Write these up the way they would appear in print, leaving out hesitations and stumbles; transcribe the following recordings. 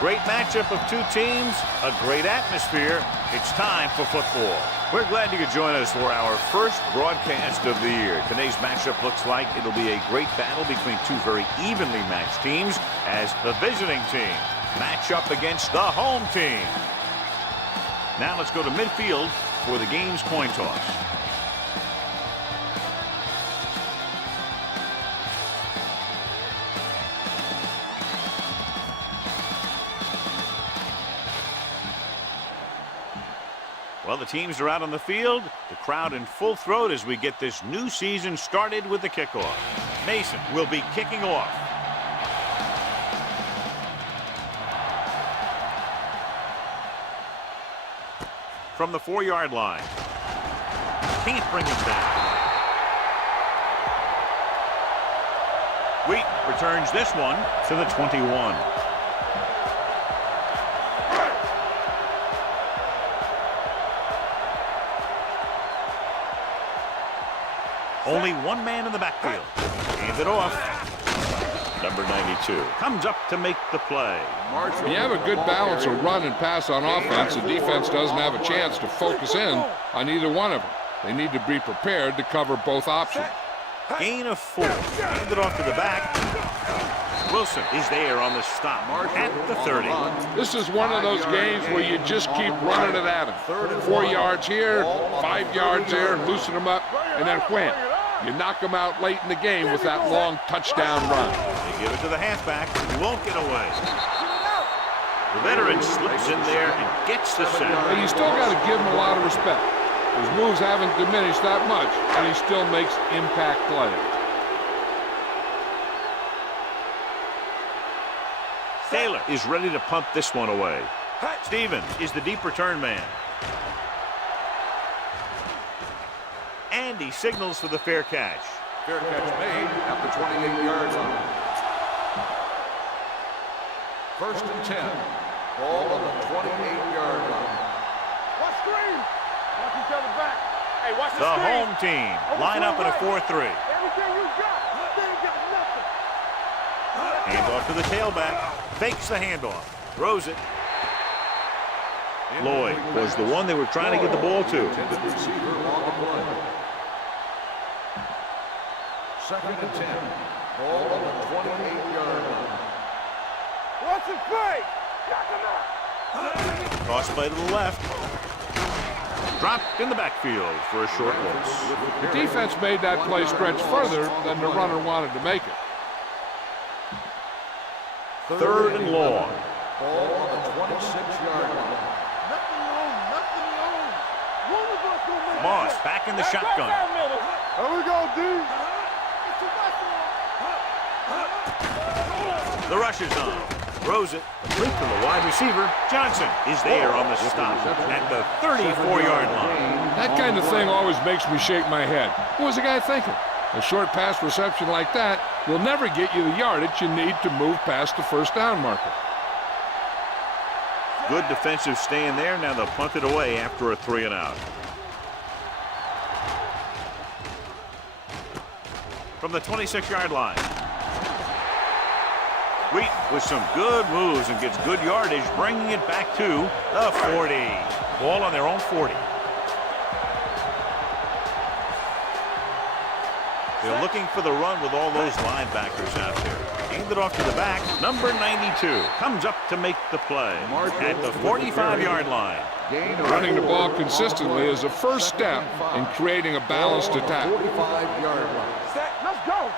Great matchup of two teams, a great atmosphere. It's time for football. We're glad you could join us for our first broadcast of the year. Today's matchup looks like it'll be a great battle between two very evenly matched teams as the visiting team match up against the home team. Now let's go to midfield for the game's coin toss. Well, the teams are out on the field. The crowd in full throat as we get this new season started with the kickoff. Mason will be kicking off. From the 4-yard line. Can't bring him down. Wheat returns this one to the 21. Only one man in the backfield. Hand it off. Number 92 comes up to make the play. When you have a good balance of run and pass on offense, the defense doesn't have a chance to focus in on either one of them. They need to be prepared to cover both options. Gain of 4. Hand it off to the back. Wilson is there on the stop at the 30. This is one of those games where you just keep running it at them. 4 yards here, 5 yards there, loosen them up, and then wham. You knock them out late in the game with that long touchdown run. They give it to the halfback. He won't get away. The veteran slips in there and gets the sack. But you still got to give him a lot of respect. His moves haven't diminished that much, and he still makes impact plays. Taylor is ready to punt this one away. Stevens is the deep return man. And he signals for the fair catch. Fair catch made at the 28-yard line. 1st and 10. Ball on the 28-yard line. Watch screen. Watch each other back. Hey, watch the screen. Home team line up in a 4-3. Everything you got. You ain't got nothing. Handoff to the tailback. Fakes the handoff. Throws it. Lloyd was the one they were trying to get the ball to. Receiver on the play. 2nd and 10. Ball on the 28-yard line. Watch it play. Toss play to the left. Dropped in the backfield for a short loss. The defense made that play stretch further than the runner wanted to make it. 3rd and long. Ball on the 26-yard line. Nothing on. One of us will make Moss it. back in the shotgun. There we go, D. The rush is on. Throws it. Complete to the wide receiver. Johnson is there on the stop at the 34-yard line. That kind of thing always makes me shake my head. What was the guy thinking? A short pass reception like that will never get you the yardage you need to move past the first down marker. Good defensive stand there. Now they'll punt it away after a 3-and-out. From the 26-yard line. Wheat with some good moves and gets good yardage, bringing it back to the 40. Ball on their own 40. They're looking for the run with all those linebackers out there. Hand it off to the back. Number 92 comes up to make the play at the 45-yard line. Running the ball consistently is a first step in creating a balanced attack. 45-yard line. Let's go.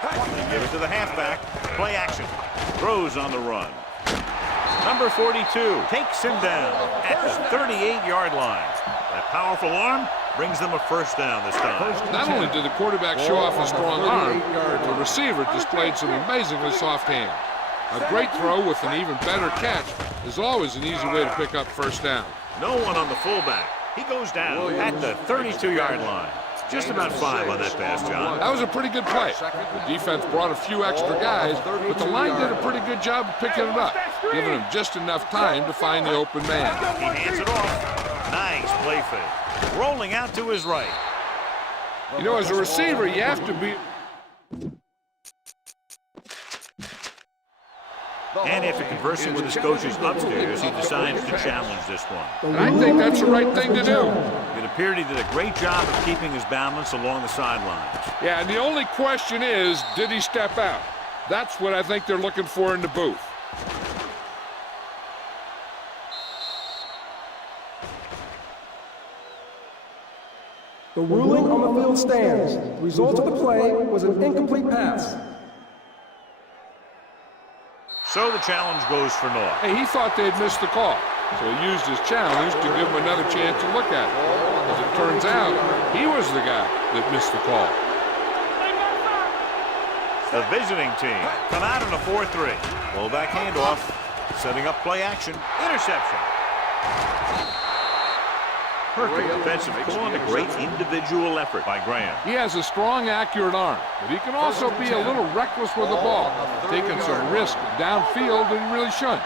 They give it to the halfback. Play action. Throws on the run. Number 42 takes him down at the 38-yard line. That powerful arm brings them a first down this time. Not only did the quarterback show off a strong arm, but the receiver displayed some amazingly soft hands. A great throw with an even better catch is always an easy way to pick up first down. No one on the fullback. He goes down at the 32-yard line. Just about 5 on that pass, John. That was a pretty good play. The defense brought a few extra guys, but the line did a pretty good job of picking it up, giving them just enough time to find the open man. He hands it off. Nice play fake. Rolling out to his right. You know, as a receiver, you have to be... And after conversing with his coaches upstairs, he decides to challenge this one. And I think that's the right thing to do. It appeared he did a great job of keeping his balance along the sidelines. Yeah, and the only question is, did he step out? That's what I think they're looking for in the booth. The ruling on the field stands. The result of the play was an incomplete pass. So the challenge goes for naught. Hey, he thought they'd missed the call, so he used his challenge to give him another chance to look at it. As it turns out, he was the guy that missed the call. The visiting team come out in a 4-3. Fullback handoff, setting up play action, interception. Perfect defensive call and a great individual effort by Graham. He has a strong, accurate arm, but he can also be a little reckless with the ball, taking some risk downfield that he really shouldn't.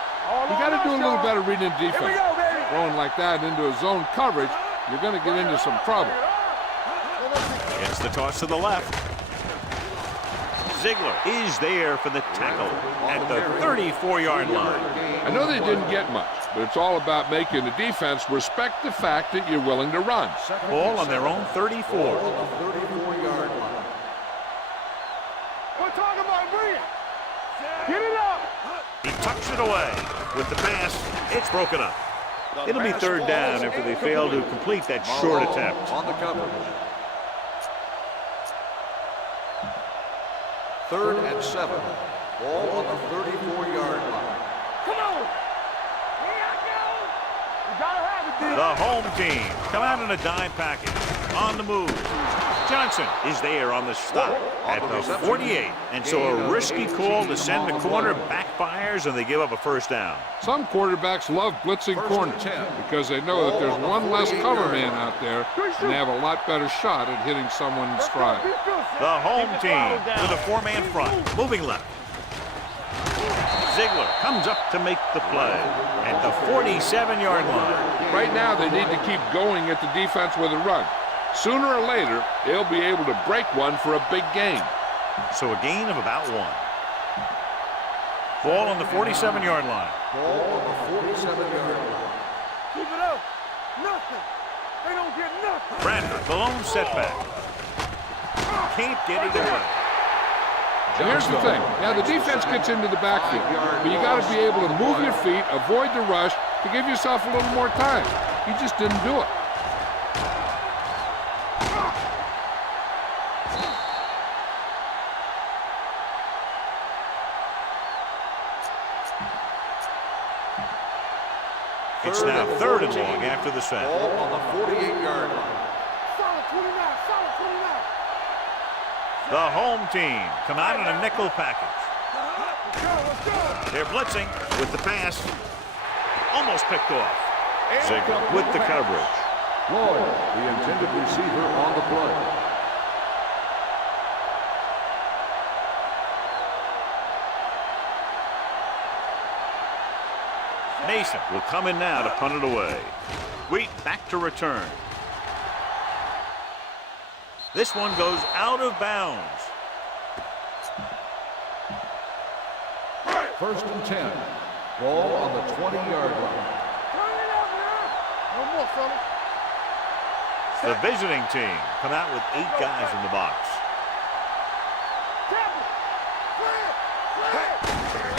You got to do a little better reading the defense. Throwing like that into a zone coverage, you're going to get into some trouble. Gets the toss to the left. Ziegler is there for the tackle at the 34-yard line. I know they didn't get much, but it's all about making the defense respect the fact that you're willing to run. Ball on their own 34. $34 line. We're talking about brilliant. Get it up. He tucks it away. With the pass, it's broken up. It'll be third down after they fail to complete that short attempt. On the coverage. 3rd and 7. Ball on the 34-yard line. Come on. Here I go. You gotta have it, D. The home team come out in a dime package. On the move. Johnson is there on the stop at the 48. And so a risky call to send the corner backfires and they give up a first down. Some quarterbacks love blitzing corners because they know that there's one less cover man out there and they have a lot better shot at hitting someone in stride. The home team with a 4-man front. Moving left. Ziegler comes up to make the play at the 47-yard line. Right now they need to keep going at the defense with a run. Sooner or later, they'll be able to break one for a big gain. So a gain of about 1. Ball on the 47-yard line. Ball on the 47-yard line. Keep it up. Nothing. They don't get nothing. Bradford, the lone setback. Can't get it away. Here's the thing. Now, the defense gets into the backfield, but you got to be able to move your feet, avoid the rush, to give yourself a little more time. He just didn't do it. It's now 3rd and long after the sack. Ball on the 48-yard line. Solid 29. Solid 29. The home team come out in a nickel package. Let's go. They're blitzing with the pass. Almost picked off. Ziegler with the coverage. Lloyd, the intended receiver on the play. Mason will come in now to punt it away. Wheat back to return. This one goes out of bounds. 1st and 10. Ball on the 20-yard line. Turn it up now. No more, fellas. The visiting team come out with 8 guys in the box.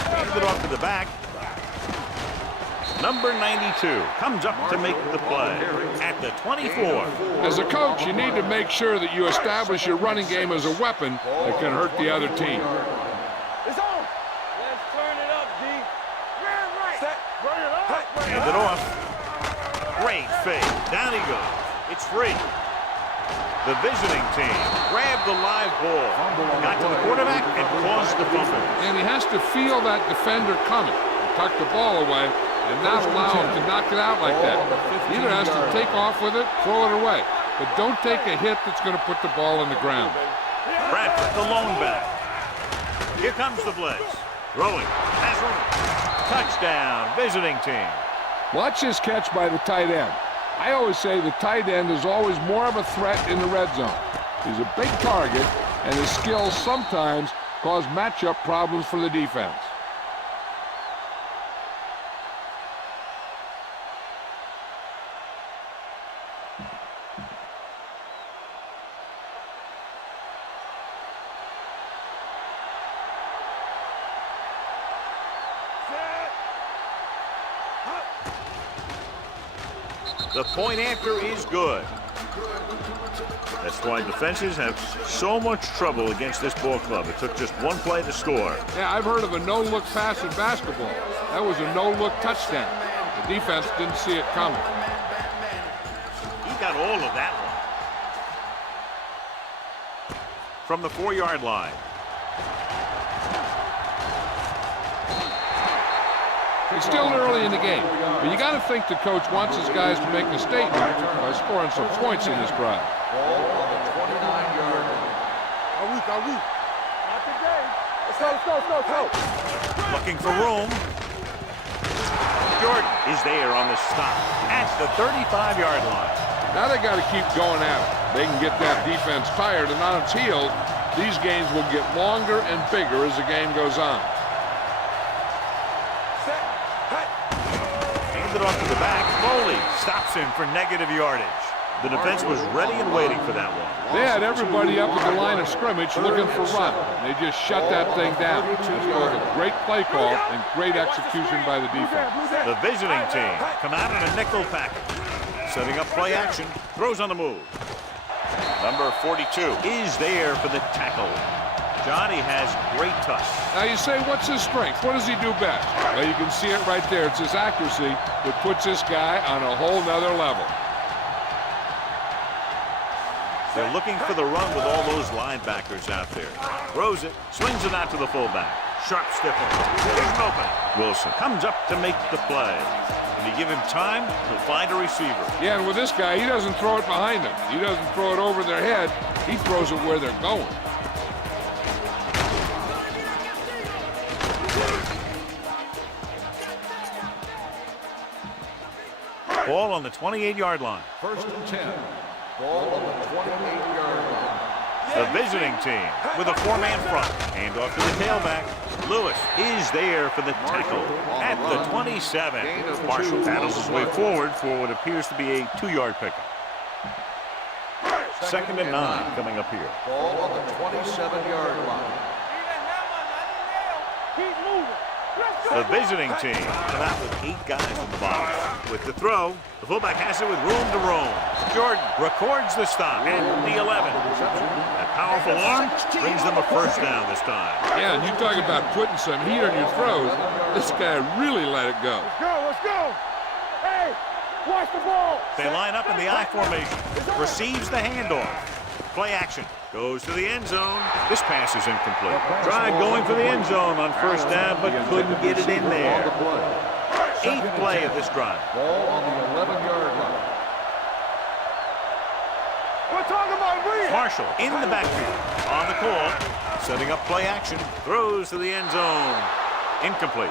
Hands it off to the back. Number 92 comes up to make the play at the 24. As a coach, you need to make sure that you establish your running game as a weapon that can hurt the other team. It's on. Let's turn it up, D. Ran right. Set. Bring it up. Hand it off. Great fake. Down he goes. It's free. The visiting team grabbed the live ball, got to the quarterback, and caused the fumble. And he has to feel that defender coming, tuck the ball away, and not allow him to knock it out like that. He either has to take off with it, throw it away. But don't take a hit that's going to put the ball on the ground. Bradford, the lone back. Here comes the blitz. Throwing. Pass room. Touchdown, visiting team. Watch his catch by the tight end. I always say the tight end is always more of a threat in the red zone. He's a big target, and his skills sometimes cause matchup problems for the defense. The point after is good. That's why defenses have so much trouble against this ball club. It took just one play to score. Yeah, I've heard of a no-look pass in basketball. That was a no-look touchdown. The defense didn't see it coming. He got all of that one. From the 4-yard line. It's still early in the game, but you got to think the coach wants his guys to make a statement by scoring some points in this drive. Ball on the 29-yard line. Not today. Let's go. Looking for room. Jordan is there on the stop at the 35-yard line. Now they got to keep going at it. They can get that defense tired and on its heels. These games will get longer and bigger as the game goes on. Handed off to the back. Foley stops him for negative yardage. The defense was ready and waiting for that one. They had everybody up at the line of scrimmage looking for run. They just shut that thing down. This was a great play call and great execution by the defense. The visiting team come out in a nickel package. Setting up play action. Throws on the move. Number 42 is there for the tackle. Johnny has great touch. Now you say, what's his strength? What does he do best? Well, you can see it right there. It's his accuracy that puts this guy on a whole nother level. They're looking for the run with all those linebackers out there. Throws it, swings it out to the fullback. Sharp stiff one. Here's an open. Wilson comes up to make the play. When you give him time, he'll find a receiver. Yeah, and with this guy, he doesn't throw it behind them. He doesn't throw it over their head. He throws it where they're going. Ball on the 28-yard line. 1st and 10. Ball on the 28-yard line. The visiting team with a 4-man front. Hand off to the tailback. Lewis is there for the tackle at the 27. Marshall paddles his way forward for what appears to be a 2-yard pickup. 2nd and 9 coming up here. Ball on the 27-yard line. Keep moving. The visiting team come out with 8 guys in the box. With the throw, the fullback has it with room to roam. Jordan records the stop at the 11. That powerful arm brings them a 1st down this time. Yeah, and you talk about putting some heat on your throws. This guy really let it go. Let's go. Hey, watch the ball. They line up in the I formation. Receives the handoff. Play action. Goes to the end zone. This pass is incomplete. Tried going for the end zone on 1st down, but couldn't get it in there. 8th play of this drive. Ball on the 11-yard line. We're talking about real. Marshall in the backfield. On the call. Setting up play action. Throws to the end zone. Incomplete.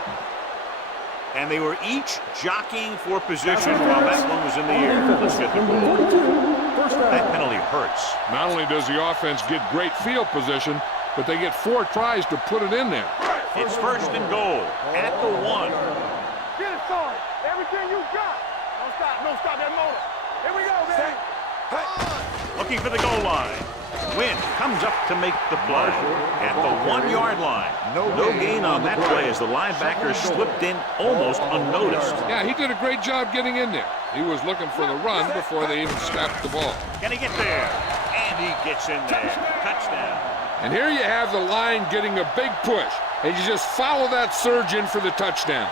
And they were each jockeying for position while that one was in the air. Let's get the goal. That penalty hurts. Not only does the offense get great field position, but they get 4 tries to put it in there. It's 1st and goal at the 1. Get it started. Everything you got. Don't stop that motor. Here we go, man. Looking for the goal line. Wynn comes up to make the play at the 1-yard line. No gain on that play as the linebacker slipped in almost unnoticed. Yeah, he did a great job getting in there. He was looking for the run before they even snapped the ball. Can he get there? And he gets in there. Touchdown. And here you have the line getting a big push, and you just follow that surge in for the touchdown.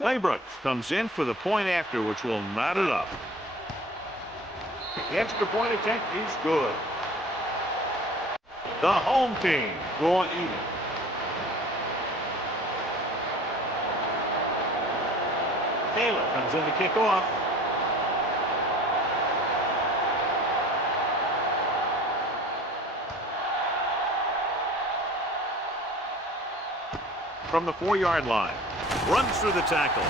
Claybrook comes in for the point after, which will knot it up. The extra point attempt is good. The home team going even. Taylor comes in to kick off. From the 4-yard line. Runs through the tackle.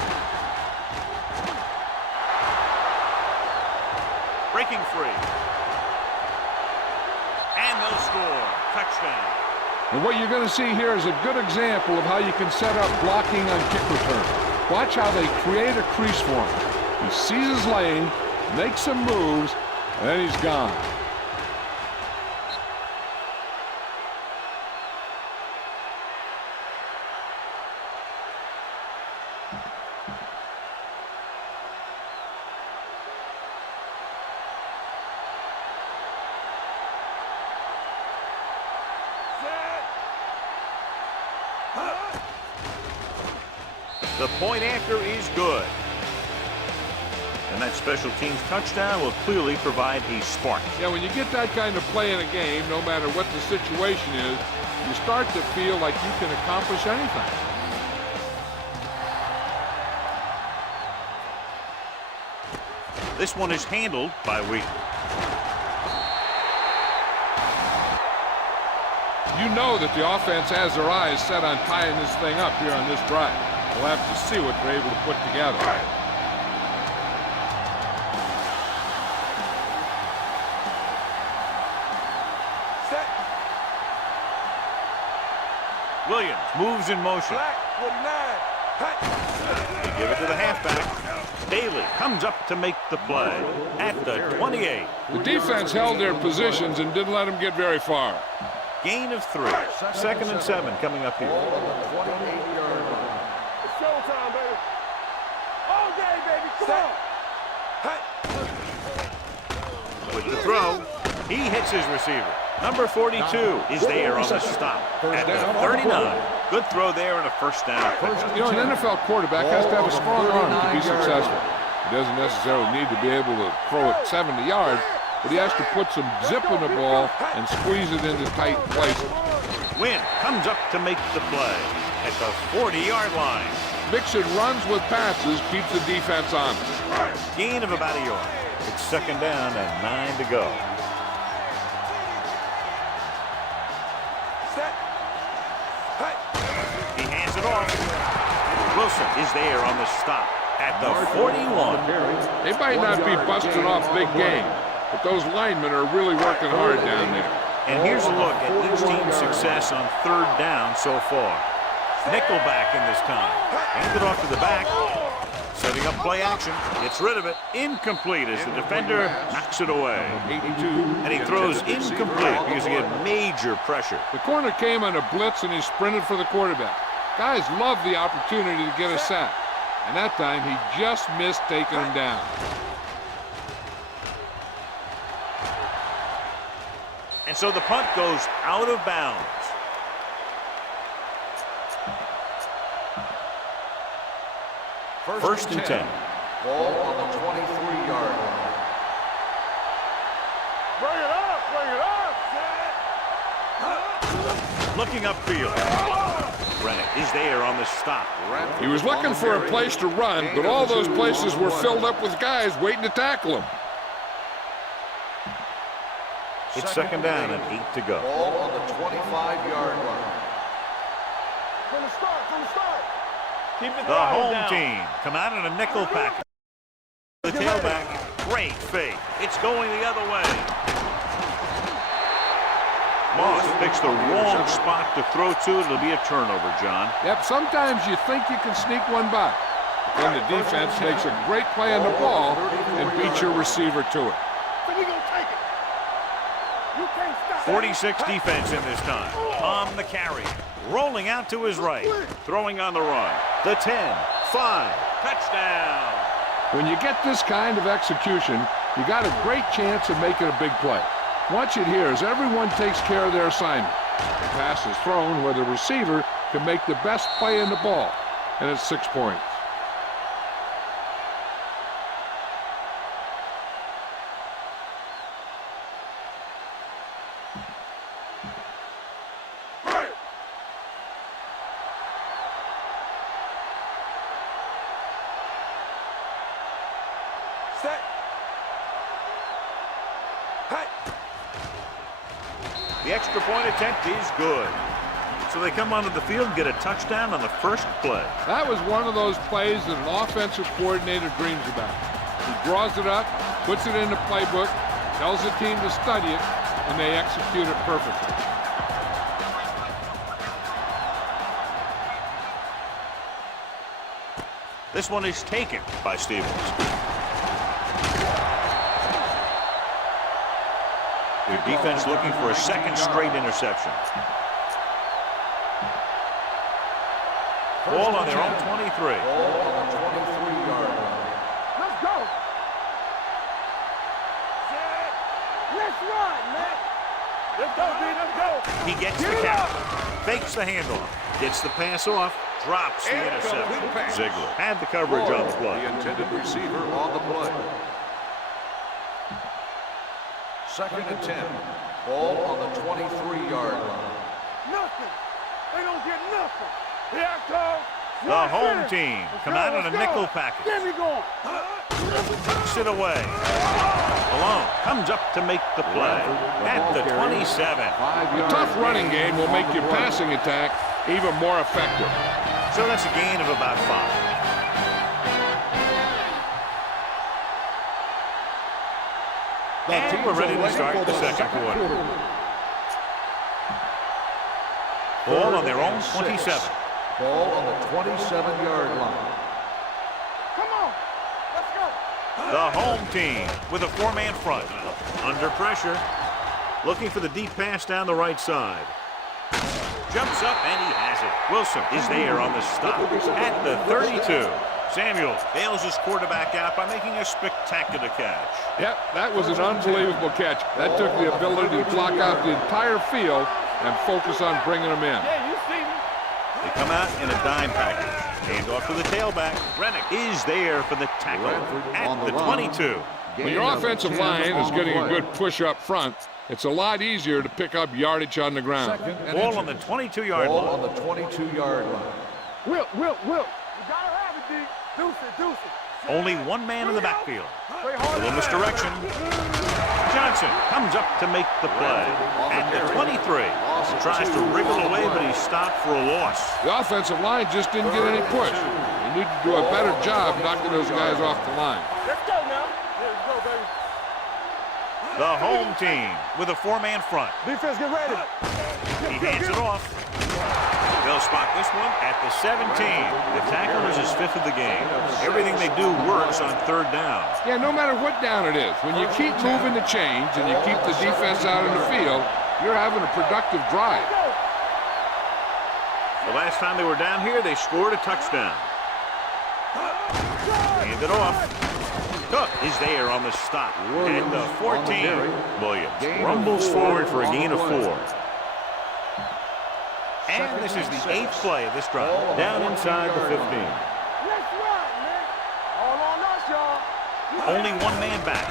Breaking free. And they'll score. Touchdown. And what you're going to see here is a good example of how you can set up blocking on kick return. Watch how they create a crease for him. He sees his lane, makes some moves, and then he's gone. The point after is good. And that special teams touchdown will clearly provide a spark. Yeah, when you get that kind of play in a game, no matter what the situation is, you start to feel like you can accomplish anything. This one is handled by Wheat. You know that the offense has their eyes set on tying this thing up here on this drive. We'll have to see what they're able to put together. Set. Williams moves in motion. Black, 49. Hot. They give it to the halfback. Bailey comes up to make the play at the 28. The defense held their positions and didn't let them get very far. Gain of 3. 2nd and 7 coming up here. Ball on the 28-yard line. It's showtime, baby. All day, baby. Come Set. on. Hot. With the throw, he hits his receiver. Number 42 is there on the stop at the 39. Good throw there and a first down. You know, an NFL quarterback has to have a strong arm to be successful. He doesn't necessarily need to be able to throw it 70 yards, but he has to put some zip in the ball and squeeze it into tight places. Wynn comes up to make the play at the 40-yard line. Mixing runs with passes keeps the defense on. Gain of about a yard. It's 2nd down and 9 to go. Set. Hot. He hands it off. Wilson is there on the stop at the 41. They might not be busting off big game, but those linemen are really working hard down there. And here's a look at each team's success on 3rd down so far. Nickelback in this time. Hand it off to the back. Setting up play action. Gets rid of it. Incomplete as the defender knocks it away. 82. And he throws incomplete because he had major pressure. The corner came on a blitz and he sprinted for the quarterback. Guys love the opportunity to get a sack. And that time he just missed taking him down. And so the punt goes out of bounds. First and 10. Ball on the 23-yard line. Bring it up. Bring it up. Looking upfield. Brennan is there on the stop. He was looking for a place to run, but all those places were filled up with guys waiting to tackle him. It's 2nd down and 8 to go. Ball on the 25-yard line. From the start. From the start. Keep it The home team come out in a nickel pack. The tailback, great fake. It's going the other way. Moss picks the wrong spot to throw to. It'll be a turnover, John. Yep, sometimes you think you can sneak one by. Then the defense makes a great play on the ball and beats your receiver to it. So we gonna take it. You can't stop. 46 defense in this time. On the carry. Rolling out to his right. Throwing on the run. The 10, 5, touchdown. When you get this kind of execution, you got a great chance of making a big play. Watch it here as everyone takes care of their assignment. The pass is thrown where the receiver can make the best play in the ball, and it's 6 points. Set. Hot. The extra point attempt is good. So they come onto the field and get a touchdown on the first play. That was one of those plays that an offensive coordinator dreams about. He draws it up, puts it in the playbook, tells the team to study it, and they execute it perfectly. This one is taken by Stevens. Their defense looking for a 2nd straight interception. Ball on their own 23. Ball on the 23-yard line. Let's go. Set. Let's run, man. Let's go, D. Let's go. He gets the count. Fakes the handoff. Gets the pass off. drops the interception. Ziegler had the coverage on the play. The intended receiver on the play. 2nd and 10. Ball on the 23-yard line. Nothing. They don't get nothing. Here it comes. The home team come out in a nickel package. Get me going. Takes it away. Malone comes up to make the play at the 27. A tough running game will make your passing attack even more effective. So that's a gain of about 5. And we're ready to start the second quarter. Ball on their own 27. Ball on the 27-yard line. Come on. Let's go. The home team with a 4-man front. Under pressure. Looking for the deep pass down the right side. Jumps up and he has it. Wilson is there on the stop at the 32. Samuel bails his quarterback out by making a spectacular catch. Yep, that was an unbelievable catch. That took the ability to block out the entire field and focus on bringing them in. Yeah, you see me. They come out in a dime package. Hand off to the tailback. Rennick is there for the tackle at the 22. When your offensive line is getting a good push up front, it's a lot easier to pick up yardage on the ground. Ball on the 22-yard line. Ball on the 22-yard line. Will. You gotta have it, D. Deuce it. Only one man in the backfield. Play A hard. little misdirection. Johnson comes up to make the play at the 23. Tries to wriggle away, but he's stopped for a loss. The offensive line just didn't get any push. They need to do a better job knocking those guys off the line. Let's go now. Let's go, baby. The home team with a 4-man front. Defense, get ready. He hands it off. They'll spot this one at the 17. The tackle is his 5th of the game. Everything they do works on 3rd down. Yeah, no matter what down it is, when you keep moving the chains and you keep the defense out in the field, you're having a productive drive. The last time they were down here, they scored a touchdown. Hand it off. Cook is there on the stop at the 14. Williams rumbles forward for a gain of 4. And this is the 8th play of this drive. Down inside the 15. Let's run, man. All on us, y'all. Only one man back.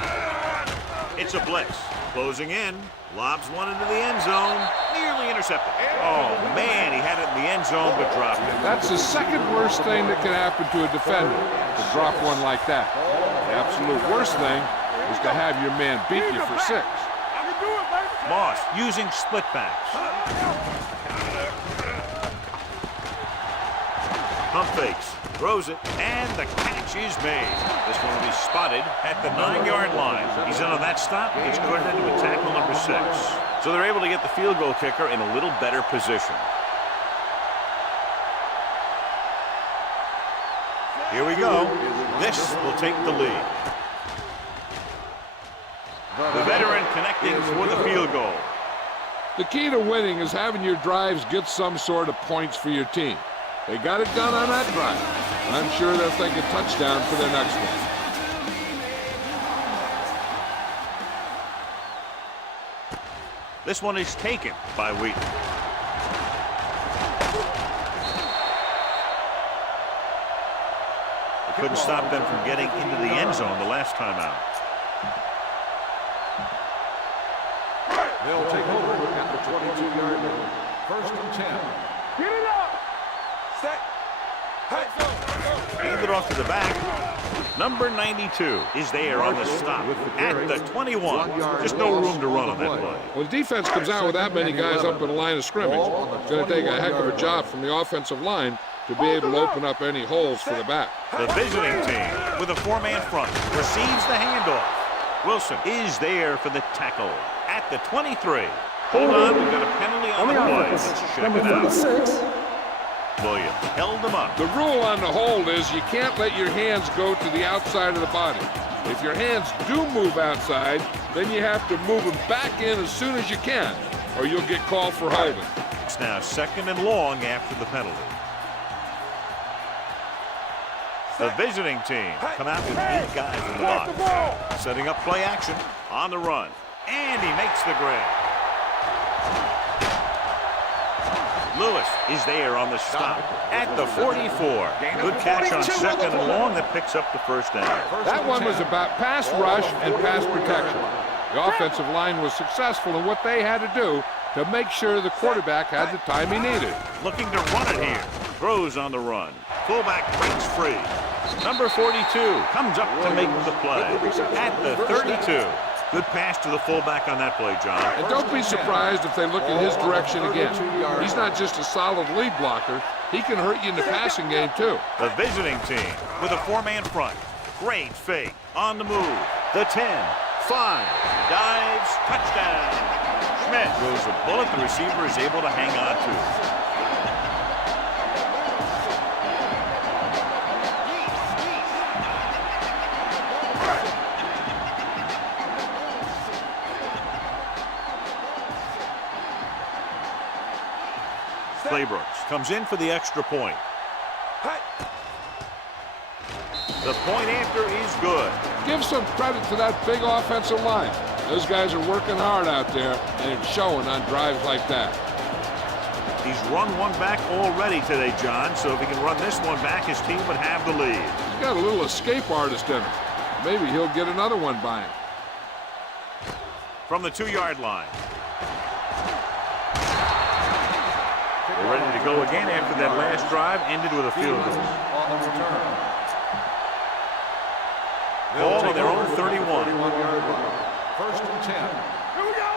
It's a blitz. Closing in. Lobs one into the end zone. Nearly intercepted. Oh, man, he had it in the end zone, but dropped it. That's the second worst thing that can happen to a defender, to drop one like that. The absolute worst thing is to have your man beat you for 6. I can do it, baby. Moss using split backs. Pump fakes, throws it, and the catch is made. This one will be spotted at the 9-yard line. He's in on that stop. Gets credited with tackle number 6. So they're able to get the field goal kicker in a little better position. Here we go. This will take the lead. The veteran connecting for the field goal. The key to winning is having your drives get some sort of points for your team. They got it done on that drive. I'm sure they'll take a touchdown for their next one. This one is taken by Wheaton. They couldn't stop them from getting into the end zone the last time out. They'll take over at the 22-yard line. 1st and 10. Get it up. Set. Hand it off to the back. Number 92 is there on the stop at the 21. Just no room to run on that play. When defense comes out with that many guys up in the line of scrimmage, it's going to take a heck of a job from the offensive line to be able to open up any holes for the back. The visiting team with a 4-man front receives the handoff. Wilson is there for the tackle at the 23. Hold on, we've got a penalty on the play. Let's check Number it out. 36. Williams held him up. The rule on the hold is you can't let your hands go to the outside of the body. If your hands do move outside, then you have to move them back in as soon as you can, or you'll get called for holding. It's now 2nd and long after the penalty. The visiting team come out with 8 guys in the box. Setting up play action on the run. And he makes the grab. Lewis is there on the stop at the 44. Good catch on second and long that picks up the first down. That one was about pass rush and pass protection. The offensive line was successful in what they had to do to make sure the quarterback had the time he needed. Looking to run it here. Throws on the run. Fullback breaks free. Number 42 comes up to make the play at the 32. Good pass to the fullback on that play, John. And don't be surprised if they look in his direction again. He's not just a solid lead blocker. He can hurt you in the passing game, too. The visiting team with a four-man front. Great fake. On the move. The 10. 5. Dives. Touchdown. Schmidt throws a bullet the receiver is able to hang on to. Brooks comes in for the extra point. The point after is good. Give some credit to that big offensive line. Those guys are working hard out there, and it's showing on drives like that. He's run one back already today, John, so if he can run this one back, his team would have the lead. He's got a little escape artist in him. Maybe he'll get another one by him. From the 2-yard line. They're ready to go again after that last drive ended with a field goal. Ball on their own 31. First and 10. Here we go.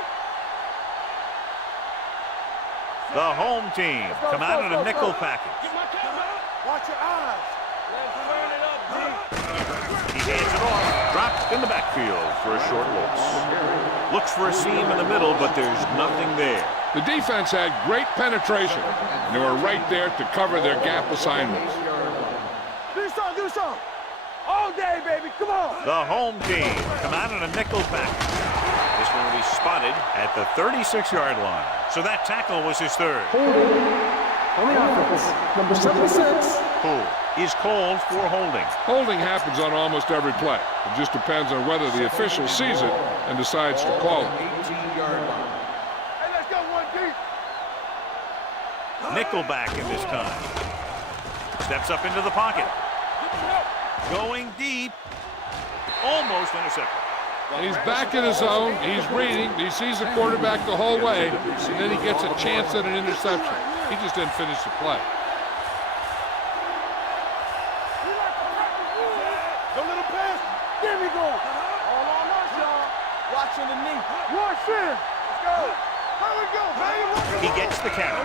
The home team come out in a nickel package. Get my camera. Watch your eyes. Let's turn it up, D. He hands it off. Dropped in the backfield for a short loss. Looks for a seam in the middle, but there's nothing there. The defense had great penetration, and they were right there to cover their gap assignments. Do something. All day, baby. Come on. The home team come out in a nickel package. This one will be spotted at the 36-yard line. So that tackle was his third. Holding on the offense. Number 76. Who is called for holding. Holding happens on almost every play. It just depends on whether the official sees it and decides to call it. 18-yard line. Hey, let's go one deep. Nickelback in this time. Steps up into the pocket. Going deep. Almost intercepted. And he's back in his zone. He's reading. He sees the quarterback the whole way, and then he gets a chance at an interception. He just didn't finish the play. Go little pass. There we go. All on us, y'all. Watching the knee. Watch in. Let's go. Here we go, baby. He gets the count.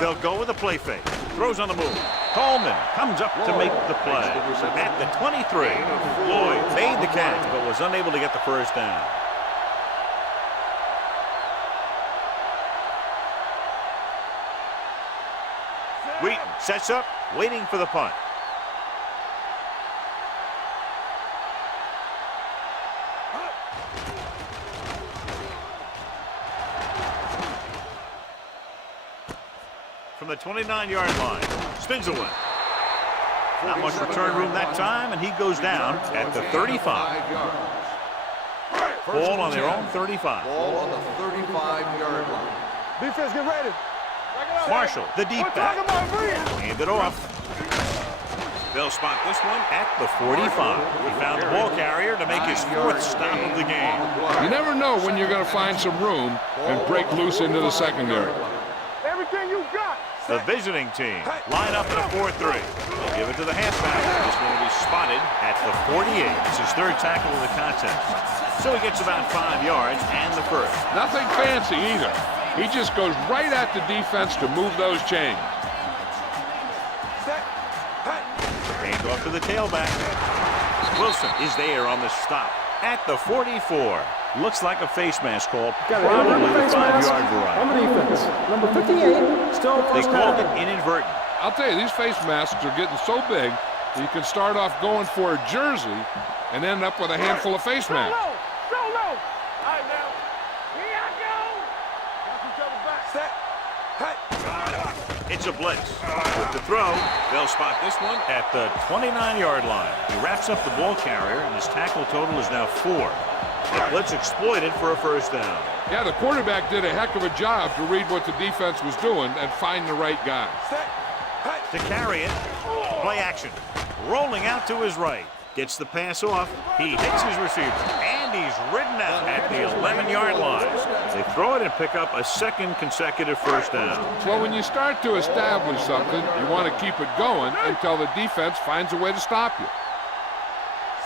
They'll go with a play fake. Throws on the move. Coleman comes up to make the play. At the 23, Lloyd made the catch but was unable to get the first down. Wheaton sets up, waiting for the punt. From the 29-yard line, spins away. Not much return room that time, and he goes down at the 35. Ball on their own 35. Ball on the 35-yard line. Defense, get ready. Marshall, the deep back. Hand it off. They'll spot this one at the 45. He found the ball carrier to make his fourth stop of the game. You never know when you're going to find some room and break loose into the secondary. Everything you got. The visiting team line up in a 4-3. They'll give it to the halfback. This one will be spotted at the 48. It's his third tackle of the contest. So he gets about 5 yards and the first. Nothing fancy either. He just goes right at the defense to move those chains. Hand off to the tailback. Wilson is there on the stop at the 44. Looks like a face mask call, probably the 5-yard variety. On the defense. Number 58, still They first called down. it inadvertent. I'll tell you, these face masks are getting so big that you can start off going for a jersey and end up with a handful of face masks. So low. All right, now. Here I go. Got each other back. Set. It's a blitz. With the throw, they'll spot this one at the 29-yard line. He wraps up the ball carrier, and his tackle total is now 4. The blitz exploited for a first down. Yeah, the quarterback did a heck of a job to read what the defense was doing and find the right guy. To carry it, play action. Rolling out to his right. Gets the pass off. He hits his receiver. And he's ridden out at the 11-yard line. They throw it and pick up a second consecutive first down. Well, when you start to establish something, you want to keep it going until the defense finds a way to stop you.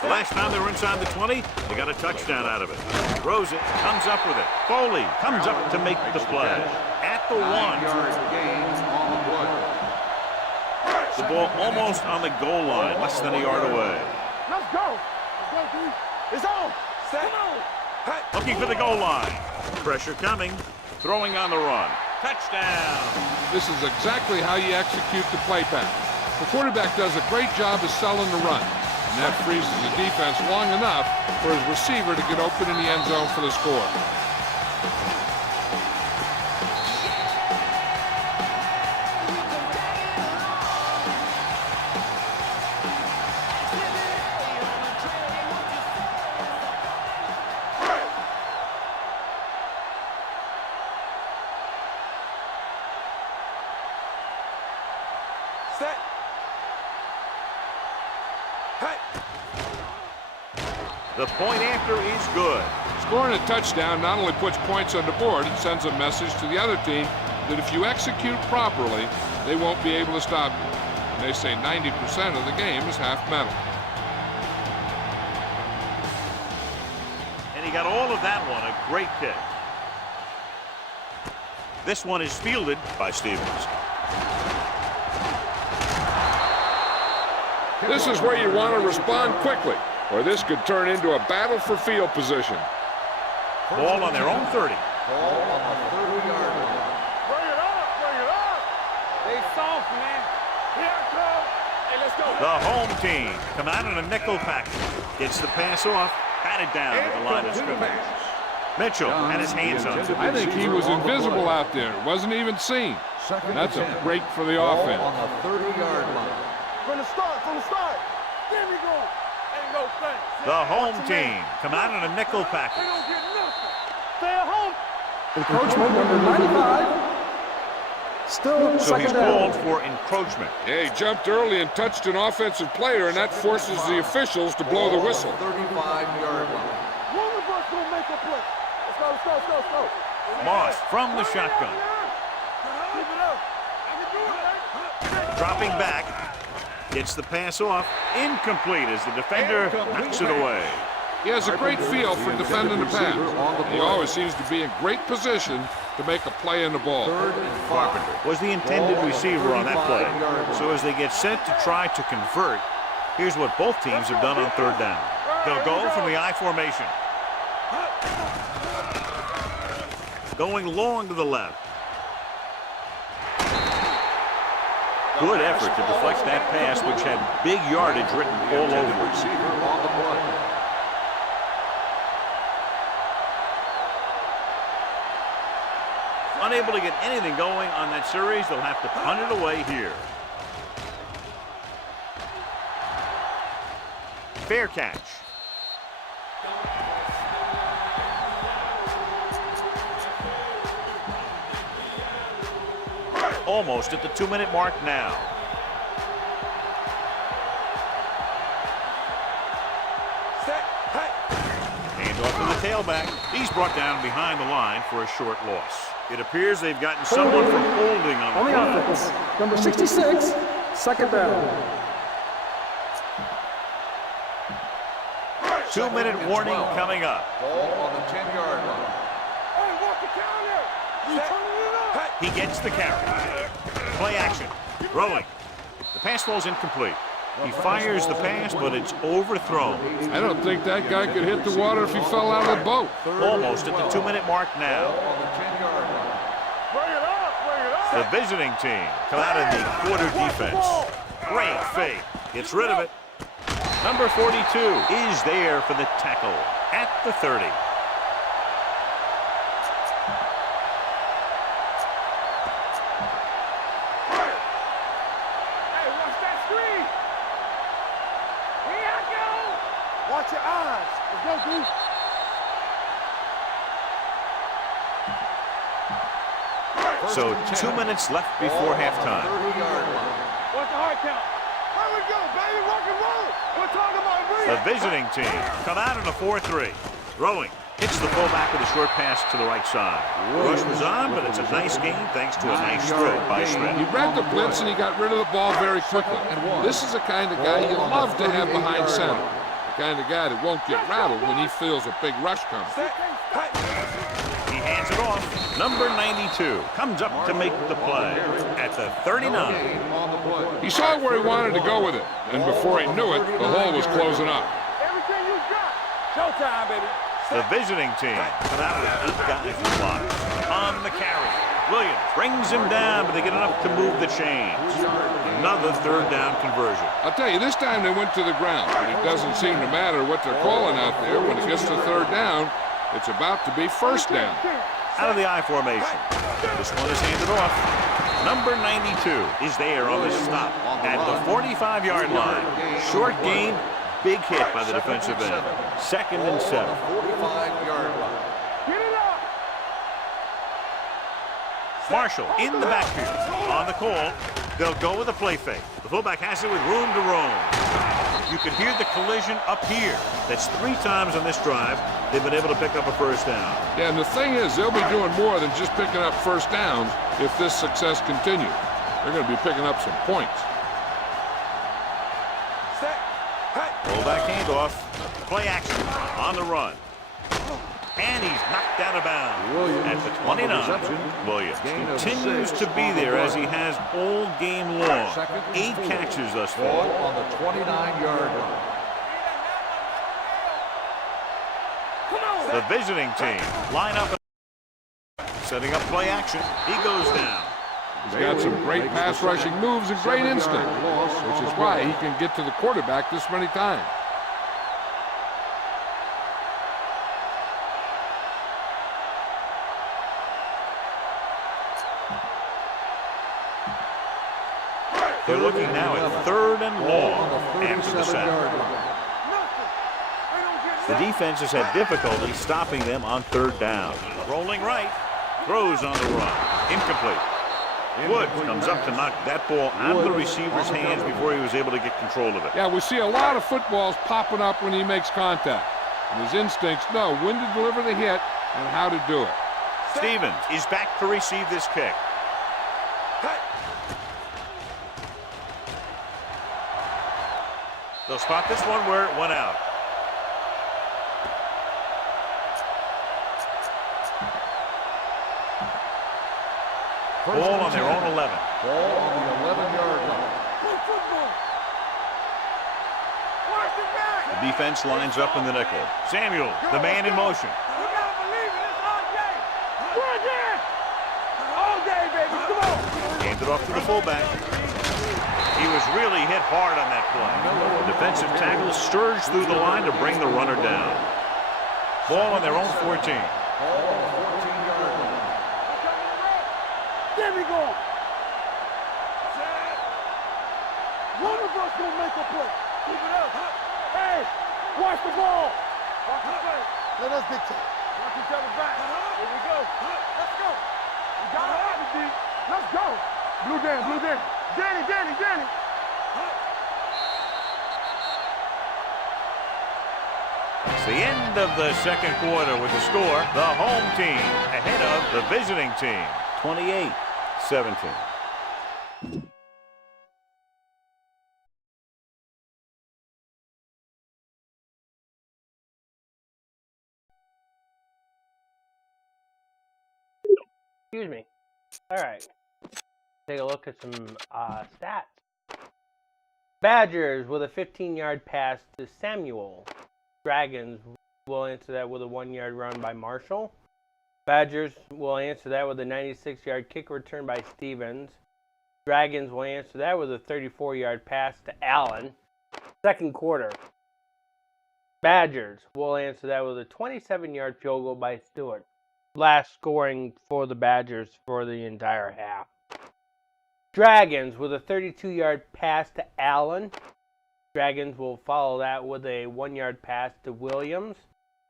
The last time they were inside the 20, they got a touchdown out of it. Throws it, comes up with it. Foley comes up to make the play. At the 1. 9-yard gain on the play. The ball almost on the goal line, less than a yard away. Let's go. Let's go, dude. It's on. Come on. Looking for the goal line. Pressure coming. Throwing on the run. Touchdown. This is exactly how you execute the play pass. The quarterback does a great job of selling the run. And that freezes the defense long enough for his receiver to get open in the end zone for the score. Set. The point after is good. Scoring a touchdown not only puts points on the board, it sends a message to the other team that if you execute properly, they won't be able to stop you. And they say 90% of the game is half mental. And he got all of that one, a great kick. This one is fielded by Stevens. This is where you want to respond quickly, or this could turn into a battle for field position. Ball on their own 30. Ball on the 30-yard line. Bring it up. Bring it up. They soft, man. Here I come. Hey, let's go. The home team come out in a nickel package. Gets the pass off. Batted down at the line of scrimmage. Mitchell had his hands on it. I think he was invisible out there. Wasn't even seen. That's a break for the offense. Ball on the 30-yard line. From the start. There we go. Ain't no thing. The home team come out in a nickel They package. don't get nothing. Stay at home. Encroachment number 95. Still So he's second down. called for encroachment. Yeah, he jumped early and touched an offensive player, and that forces the officials to blow the whistle. 35-yard line. One of us gonna make a play. Let's go. Moss from the shotgun. Keep it up. I can do it. Dropping back. Gets the pass off. Incomplete as the defender knocks it away. He has a great feel for defending the pass. He always seems to be in great position to make a play in the ball. Carpenter was the intended receiver on that play. So as they get set to try to convert, here's what both teams have done on third down. They'll go from the I formation. Going long to the left. Good effort to deflect that pass, which had big yardage written all over it. Receiver on the play. Unable to get anything going on that series, they'll have to punt it away here. Fair catch. Almost at the 2-minute mark now. Set. Hey. Hand off to the tailback. He's brought down behind the line for a short loss. It appears they've gotten someone from holding on On the the play. offense, number 66, second down. 2-minute warning coming up. Ball on the 10-yard line. Hey, walk it down there. You turning it up. He gets the carry. Play action. Throwing. The pass falls incomplete. He fires the pass, but it's overthrown. I don't think that guy could hit the water if he fell out of the boat. Almost at the 2-minute mark now. Ball on the 10-yard line. Bring it up. The visiting team come out in the quarter defense. Great fake. Gets rid of it. Number 42 is there for the tackle at the 30. Hey, watch that screen. Here I go. Watch your eyes. Let's go, dude. So 2 minutes left before halftime. 30-yard line. What's the hard count? Here we go, baby. Rock and roll. We're talking about The visiting team come out in a 4-3. Throwing. Hits the fullback with a short pass to the right side. Rush was on, but it's a nice gain thanks to a nice throw by Smith. He read the blitz and he got rid of the ball very quickly. This is the kind of guy you love to have behind center. The kind of guy that won't get rattled when he feels a big rush coming. He hands it off. Number 92 comes up to make the play at the 39. He saw where he wanted to go with it, and before he knew it, the hole was closing up. everything you got. Showtime, baby. The visiting team come out with 8 guys in blocks. On the carry. Williams brings him down, but they get enough to move the chains. Another third down conversion. I'll tell you, this time they went to the ground, but it doesn't seem to matter what they're calling out there. When it gets to third down, it's about to be first down. Out of the I formation. This one is handed off. Number 92 is there on the stop at the 45-yard line. Short gain, big hit by the defensive end. 2nd and 7. 45-yard line. Get it up. Marshall in the backfield. On the call, they'll go with a play fake. The fullback has it with room to roam. You can hear the collision up here. That's 3 times on this drive they've been able to pick up a first down. Yeah, and the thing is, they'll be doing more than just picking up first downs if this success continues. They're going to be picking up some points. Fullback handoff. Play action on the run. And he's knocked out of bounds at the 29. Williams continues to be there as he has all game long. 8 catches thus far. Ball on the 29-yard line. The visiting team line up. Setting up play action. He goes down. He's got some great pass rushing moves and great instinct, which is why he can get to the quarterback this many times. They're looking now at 3rd and long after the sack. The defense has had difficulty stopping them on 3rd down. Rolling right, throws on the run. Incomplete. Woods comes up to knock that ball out of the receiver's hands before he was able to get control of it. Yeah, we see a lot of footballs popping up when he makes contact. And his instincts know when to deliver the hit and how to do it. Stevens is back to receive this kick. They'll spot this one where it went out. Ball on their own 11. Ball on the 11-yard line. The defense lines up in the nickel. Samuel, the man in motion. You gotta believe it. It's all day. We're there. All day, baby. Come on. Handed it off to the fullback. He was really hit hard on that play. The defensive tackle surged through the line to bring the runner down. Ball on their own 14. Ball on the 14-yard line. There we go. One of us gonna make a play. Keep it up. Hey, watch the ball. Watch the play. Let us dictate. Watch each other back. Here we go. Let's go. You got it out, D. Let's go. Blue Dan, blue Dan. Danny, Danny, Danny. It's the end of the 2nd quarter with the score. The home team ahead of the visiting team. 28-17. Excuse me. All right. Take a look at some stats. Badgers with a 15-yard pass to Samuel. Dragons will answer that with a 1-yard run by Marshall. Badgers will answer that with a 96-yard kick return by Stevens. Dragons will answer that with a 34-yard pass to Allen. 2nd quarter. Badgers will answer that with a 27-yard field goal by Stewart. Last scoring for the Badgers for the entire half. Dragons with a 32-yard pass to Allen. Dragons will follow that with a 1-yard pass to Williams.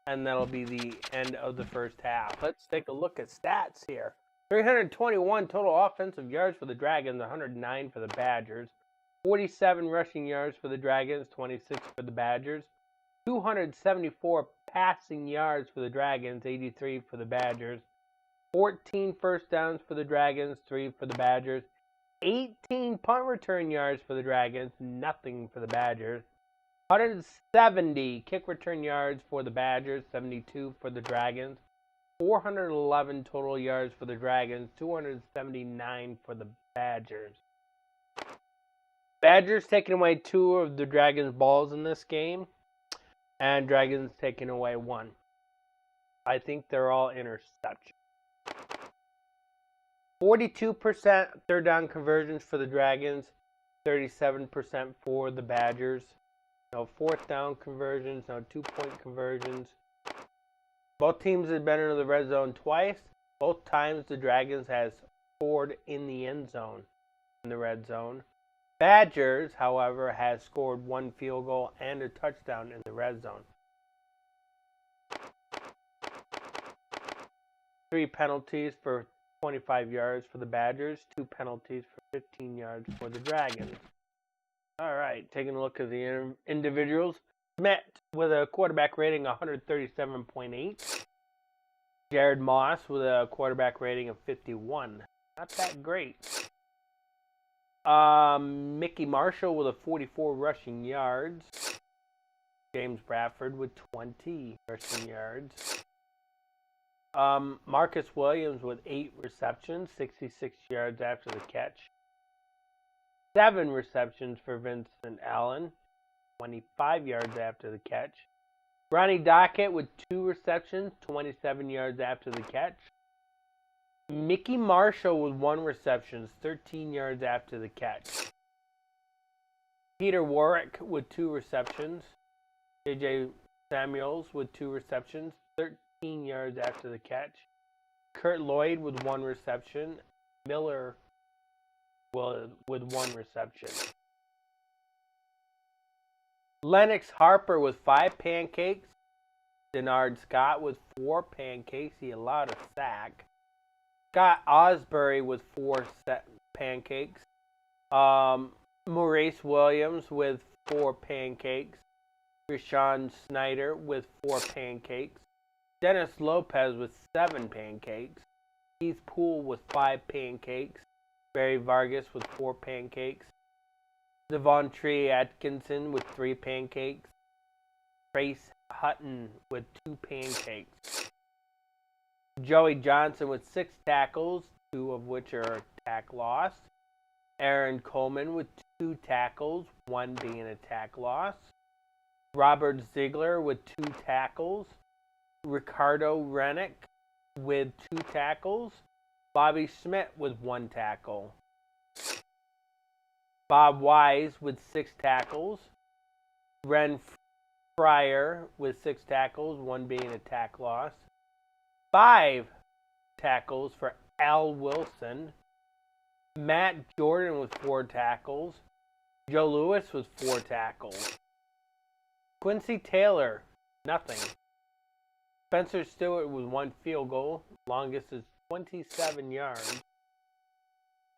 And that'll be the end of the first half. Let's take a look at stats here. 321 total offensive yards for the Dragons, 109 for the Badgers. 47 rushing yards for the Dragons, 26 for the Badgers. 274 passing yards for the Dragons, 83 for the Badgers. 14 first downs for the Dragons, 3 for the Badgers. 18 punt return yards for the Dragons, nothing for the Badgers. 170 kick return yards for the Badgers, 72 for the Dragons. 411 total yards for the Dragons, 279 for the Badgers. Badgers taking away 2 of the Dragons' balls in this game, and Dragons taking away 1. I think they're all interceptions. 42% third down conversions for the Dragons, 37% for the Badgers. No fourth down conversions, no 2-point conversions. Both teams have been into the red zone twice. Both times the Dragons has scored in the end zone, in the red zone. Badgers, however, has scored 1 field goal and a touchdown in the red zone. 3 penalties for 25 yards for the Badgers, 2 penalties for 15 yards for the Dragons. All right, taking a look at the individuals. Met with a quarterback rating of 137.8. Jared Moss with a quarterback rating of 51. Not that great. Mickey Marshall with a 44 rushing yards. James Bradford with 20 rushing yards. Marcus Williams with 8 receptions, 66 yards after the catch. 7 receptions for Vincent Allen, 25 yards after the catch. Ronnie Dockett with 2 receptions, 27 yards after the catch. Mickey Marshall with 1 reception, 13 yards after the catch. Peter Warwick with 2 receptions. J.J. Samuels with 2 receptions, 13 yards after the catch. Kurt Lloyd with 1 reception. Miller with 1 reception. Lennox Harper with 5 pancakes. Denard Scott with 4 pancakes. He allowed a sack. Scott Osbury with 4 pancakes. Maurice Williams with 4 pancakes. Rashawn Snyder with 4 pancakes. Dennis Lopez with 7 pancakes. Keith Poole with 5 pancakes. Barry Vargas with 4 pancakes. Devontre Atkinson with 3 pancakes. Trace Hutton with 2 pancakes. Joey Johnson with 6 tackles, 2 of which are tack loss. Aaron Coleman with 2 tackles, 1 being a tack loss. Robert Ziegler with 2 tackles. Ricardo Rennick with 2 tackles. Bobby Schmidt with 1 tackle. Bob Wise with 6 tackles. Ren Fryer with 6 tackles, 1 being a tack loss. 5 tackles for Al Wilson. Matt Jordan with 4 tackles. Joe Lewis with 4 tackles. Quincy Taylor, nothing. Spencer Stewart with 1 field goal. Longest is 27 yards.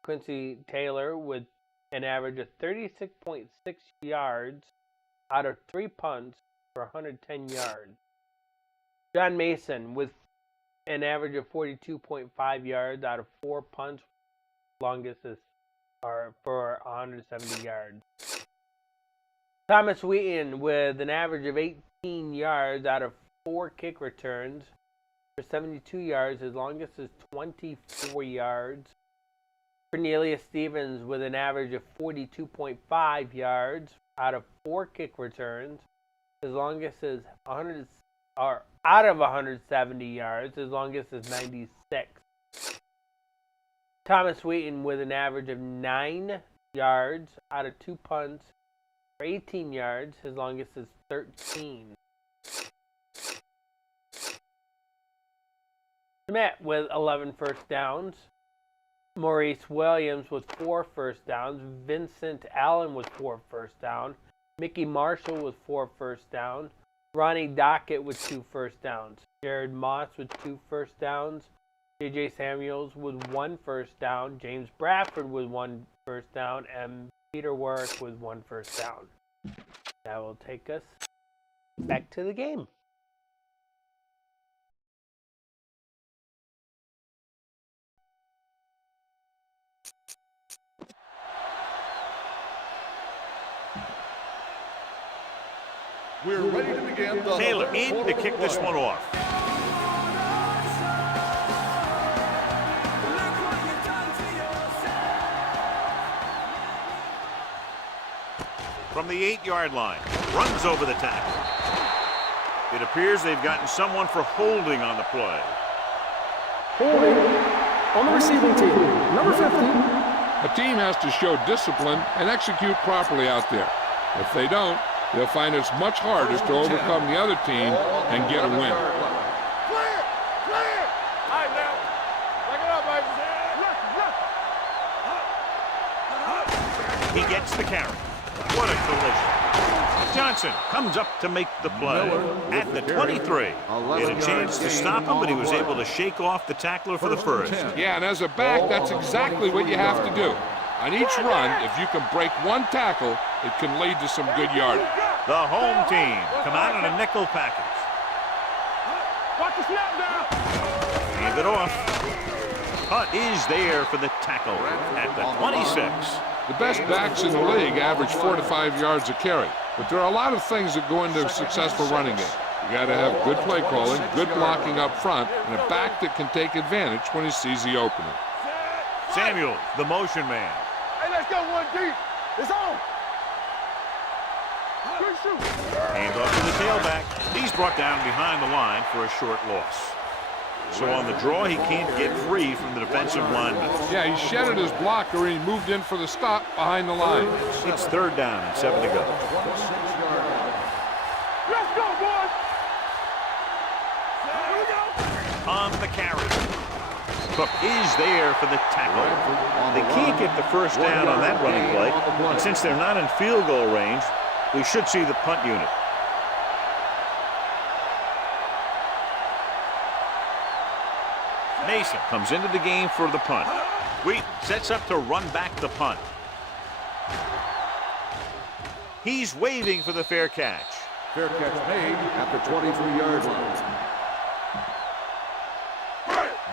Quincy Taylor with an average of 36.6 yards out of 3 punts for 110 yards. John Mason with an average of 42.5 yards out of 4 punts. Longest is for 170 yards. Thomas Wheaton with an average of 18 yards out of 4 kick returns for 72 yards. His longest is 24 yards. Cornelius Stevens with an average of 42.5 yards out of 4 kick returns. His longest is out of 170 yards. His longest is 96. Thomas Wheaton with an average of 9 yards out of 2 punts for 18 yards. His longest is 13. Schmidt with 11 first downs. Maurice Williams with 4 first downs. Vincent Allen with 4 first downs. Mickey Marshall with 4 first downs. Ronnie Dockett with 2 first downs. Jared Moss with 2 first downs. J.J. Samuels with 1 first down, James Bradford with 1 first down, and Peter Warwick with 1 first down. That will take us back to the game. We're ready to begin. Taylor in to kick this one off. From the 8-yard line, runs over the tackle. It appears they've gotten someone for holding on the play. Holding on the receiving team. Number 50. A team has to show discipline and execute properly out there. If they don't, they'll find it's much harder to overcome the other team and get a win. Clear! Clear! All right, now. Back it up, baby. He gets the carry. What a collision. Johnson comes up to make the play at the 23. He had a chance to stop him, but he was able to shake off the tackler for the first. Yeah, and as a back, that's exactly what you have to do. On each run, if you can break 1 tackle, it can lead to some good yardage. The home team come out in a nickel package. Watch the snap down. Hand it off. Punt is there for the tackle at the 26. The best backs in the league average 4 to 5 yards a carry, but there are a lot of things that go into a successful running game. You got to have good play calling, good blocking up front, and a back that can take advantage when he sees the opening. Samuel, the motion man. Hey, let's go 1 deep. It's on. Good shoot. Hand off to the tailback. He's brought down behind the line for a short loss. So on the draw, he can't get free from the defensive lineman. Yeah, he shedded his blocker and he moved in for the stop behind the line. It's 3rd down and 7 to go. Let's go, boys. Here we go. On the carry. Cook is there for the tackle. They can't get the first down on that running play. And since they're not in field goal range, we should see the punt unit. Mason comes into the game for the punt. Wheaton sets up to run back the punt. He's waving for the fair catch. Fair catch made at the 23-yard line.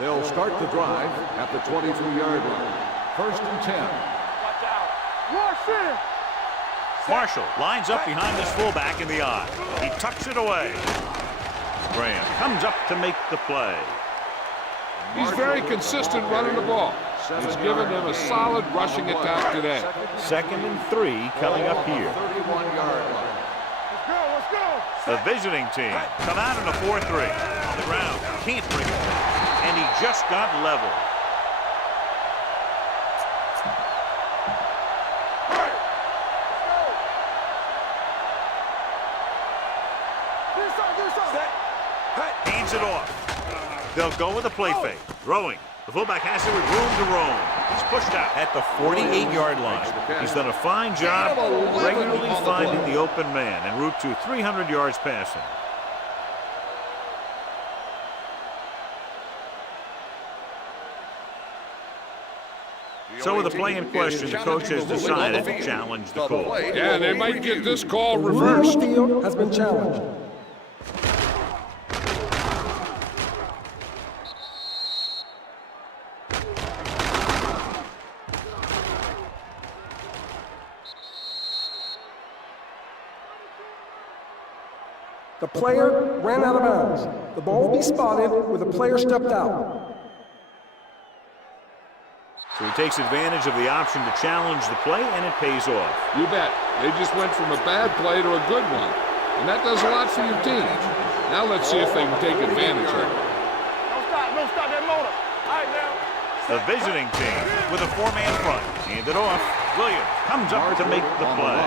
They'll start the drive at the 23-yard line. 1st and 10. Watch out. Rush in. Marshall lines up behind his fullback in the eye. He tucks it away. Graham comes up to make the play. He's very consistent running the ball. He's given them a solid rushing attack today. 2nd and 3 coming up here. 31-yard line. Let's go. Let's go. The visiting team come out in a 4-3. On the ground, can't bring it back. And he just got level. Hands it off. They'll go with a play fake. Throwing. The fullback has it with room to roam. He's pushed out at the 48-yard line. He's done a fine job regularly finding the open man en route to 300 yards passing. So with the play in question, the coach has decided to challenge the call. Yeah, they might get this call The reversed. field has been challenged. The player ran out of bounds. The ball will be spotted where the player stepped out. So he takes advantage of the option to challenge the play, and it pays off. You bet. They just went from a bad play to a good one. And that does a lot for your team. Now let's see if they can take advantage of it. Don't stop that motor. All right, now. The visiting team with a 4-man front. Hand it off. Williams comes up to make the play.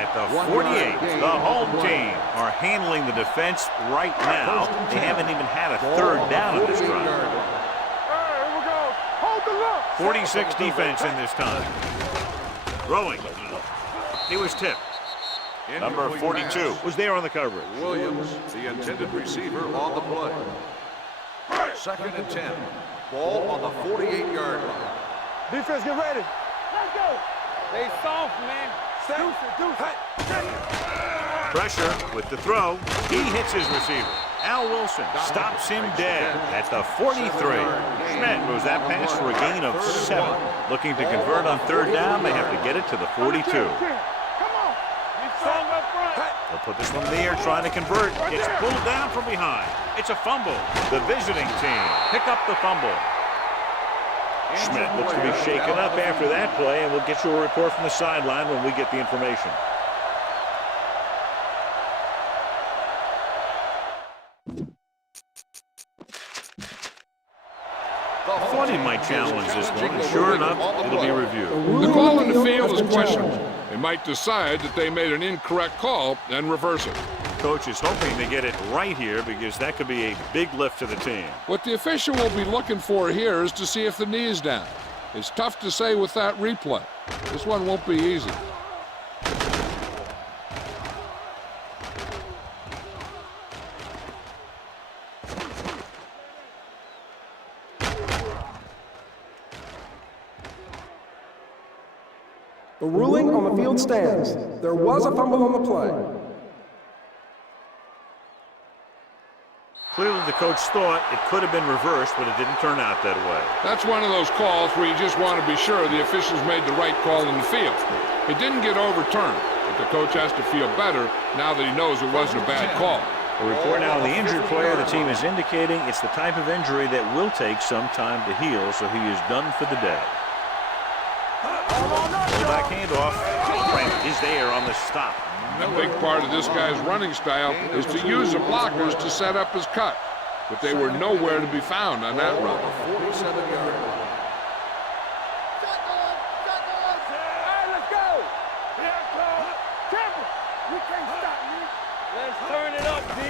At the 48, the home team are handling the defense right now. They haven't even had a 3rd down in this drive. All right, here we go. Hold the look. 46 defense in this time. Throwing. He was tipped. Number 42 was there on the coverage. Williams, the intended receiver, on the play. 2nd and 10. Ball on the 48-yard line. Defense, get ready. Let's go. They soft, man. Pressure with the throw. He hits his receiver. Al Wilson stops him dead at the 43. Schmidt moves that pass for a gain of 7. Looking to convert on third down, they have to get it to the 42. Come on. Be strong up front. They'll put this one in the air, trying to convert. It's pulled down from behind. It's a fumble. The visiting team pick up the fumble. Schmidt looks to be shaken up after that play, and we'll get you a report from the sideline when we get the information. I thought he might challenge this one, and sure enough, it'll be reviewed. The call in the field is questionable. They might decide that they made an incorrect call and reverse it. Coach is hoping to get it right here because that could be a big lift to the team. What the official will be looking for here is to see if the knee is down. It's tough to say with that replay. This one won't be easy. The ruling on the field stands. There was a fumble on the play. Clearly the coach thought it could have been reversed, but it didn't turn out that way. That's one of those calls where you just want to be sure the officials made the right call in the field. It didn't get overturned, but the coach has to feel better now that he knows it wasn't a bad call. A report now on the injured player. The team is indicating it's the type of injury that will take some time to heal, so he is done for the day. Back handoff. Brent is there on the stop. A big part of this guy's running style is to use the blockers to set up his cut, but they were nowhere to be found on that run. 47-yard line. Let's turn it up, D.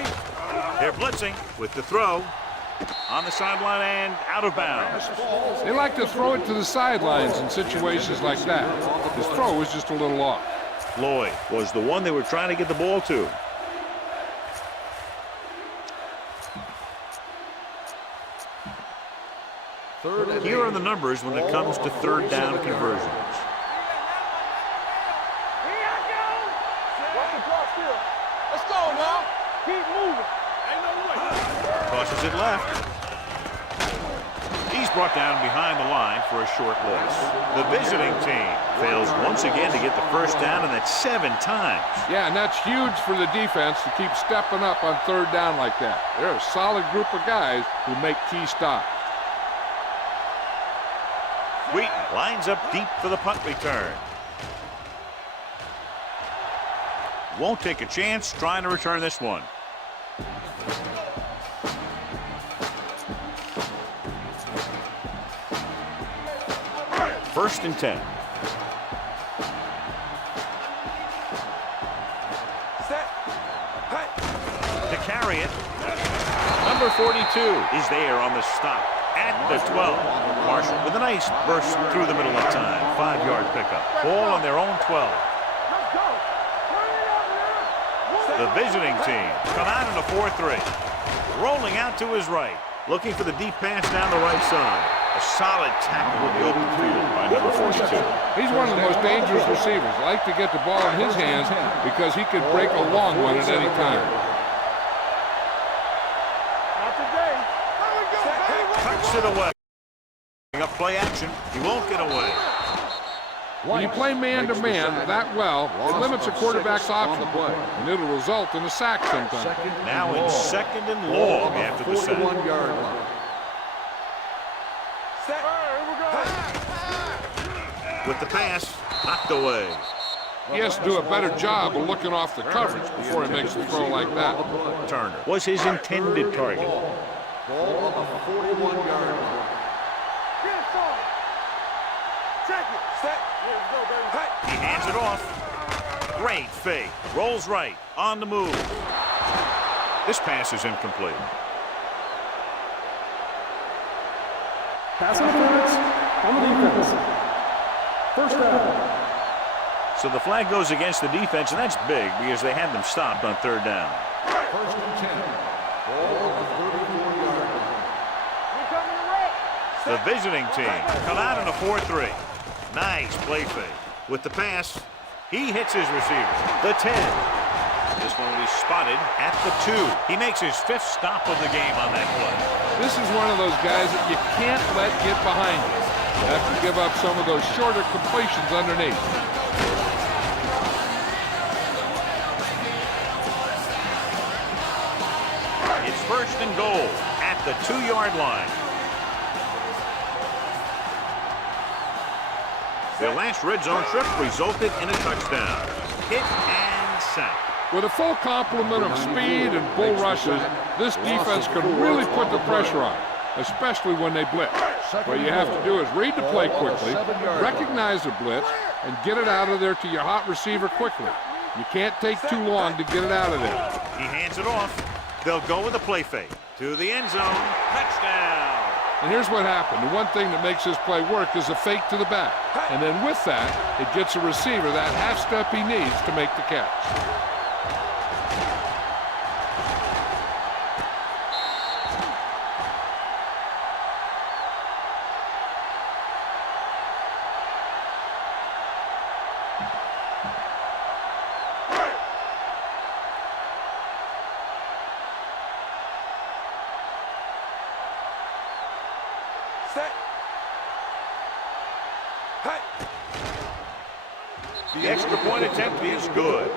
They're blitzing with the throw. On the sideline and out of bounds. They like to throw it to the sidelines in situations like that. His throw was just a little off. Lloyd was the one they were trying to get the ball to. Here are the numbers when it comes to third down conversions. Let's go now. Keep moving. Ain't no way. Tosses it left. He's brought down behind the line for a short loss. The visiting team fails once again to get the first down, and that's 7 times. Yeah, and that's huge for the defense to keep stepping up on third down like that. They're a solid group of guys who make key stops. Wheaton lines up deep for the punt return. Won't take a chance trying to return this one. First and 10. To carry it, number 42 is there on the stop at the 12. Marshall with a nice burst through the middle of time. 5-yard pickup. Ball on their own 12. The visiting team come out in a 4-3. Rolling out to his right. Looking for the deep pass down the right side. A solid tackle in the open field by number 42. He's one of the most dangerous receivers. Like to get the ball in his hands because he could break a long one at any time. Not today. Tucks it away. Up play action. He won't get away. When you play man-to-man that well, it limits a quarterback's options, and it'll result in a sack sometimes. Now in second and long after the sack. 41-yard line. With the pass, knocked away. He has to do a better job of looking off the coverage before he makes a throw like that. Turner was his intended target. Ball on the 41-yard line. He hands it off. Great fake. Rolls right. On the move. This pass is incomplete. Pass interference on the defense. First down. So the flag goes against the defense, and that's big because they had them stopped on third down. First and 10. Ball on the 34-yard line. The visiting team come out in a 4-3. Nice play fake. With the pass, he hits his receiver. The 10. This one will be spotted at the 2. He makes his 5th stop of the game on that play. This is one of those guys that you can't let get behind you. You have to give up some of those shorter completions underneath. It's 1st and goal at the 2-yard line. Their last red zone trip resulted in a touchdown. Hit and sack. With a full complement of speed and bull rushes, this defense can really put the pressure on, especially when they blitz. What you have to do is read the play quickly, recognize the blitz, and get it out of there to your hot receiver quickly. You can't take too long to get it out of there. He hands it off. They'll go with a play fake. To the end zone. Touchdown. And here's what happened. The one thing that makes this play work is a fake to the back. And then with that, it gets a receiver that half step he needs to make the catch. The extra point attempt is good.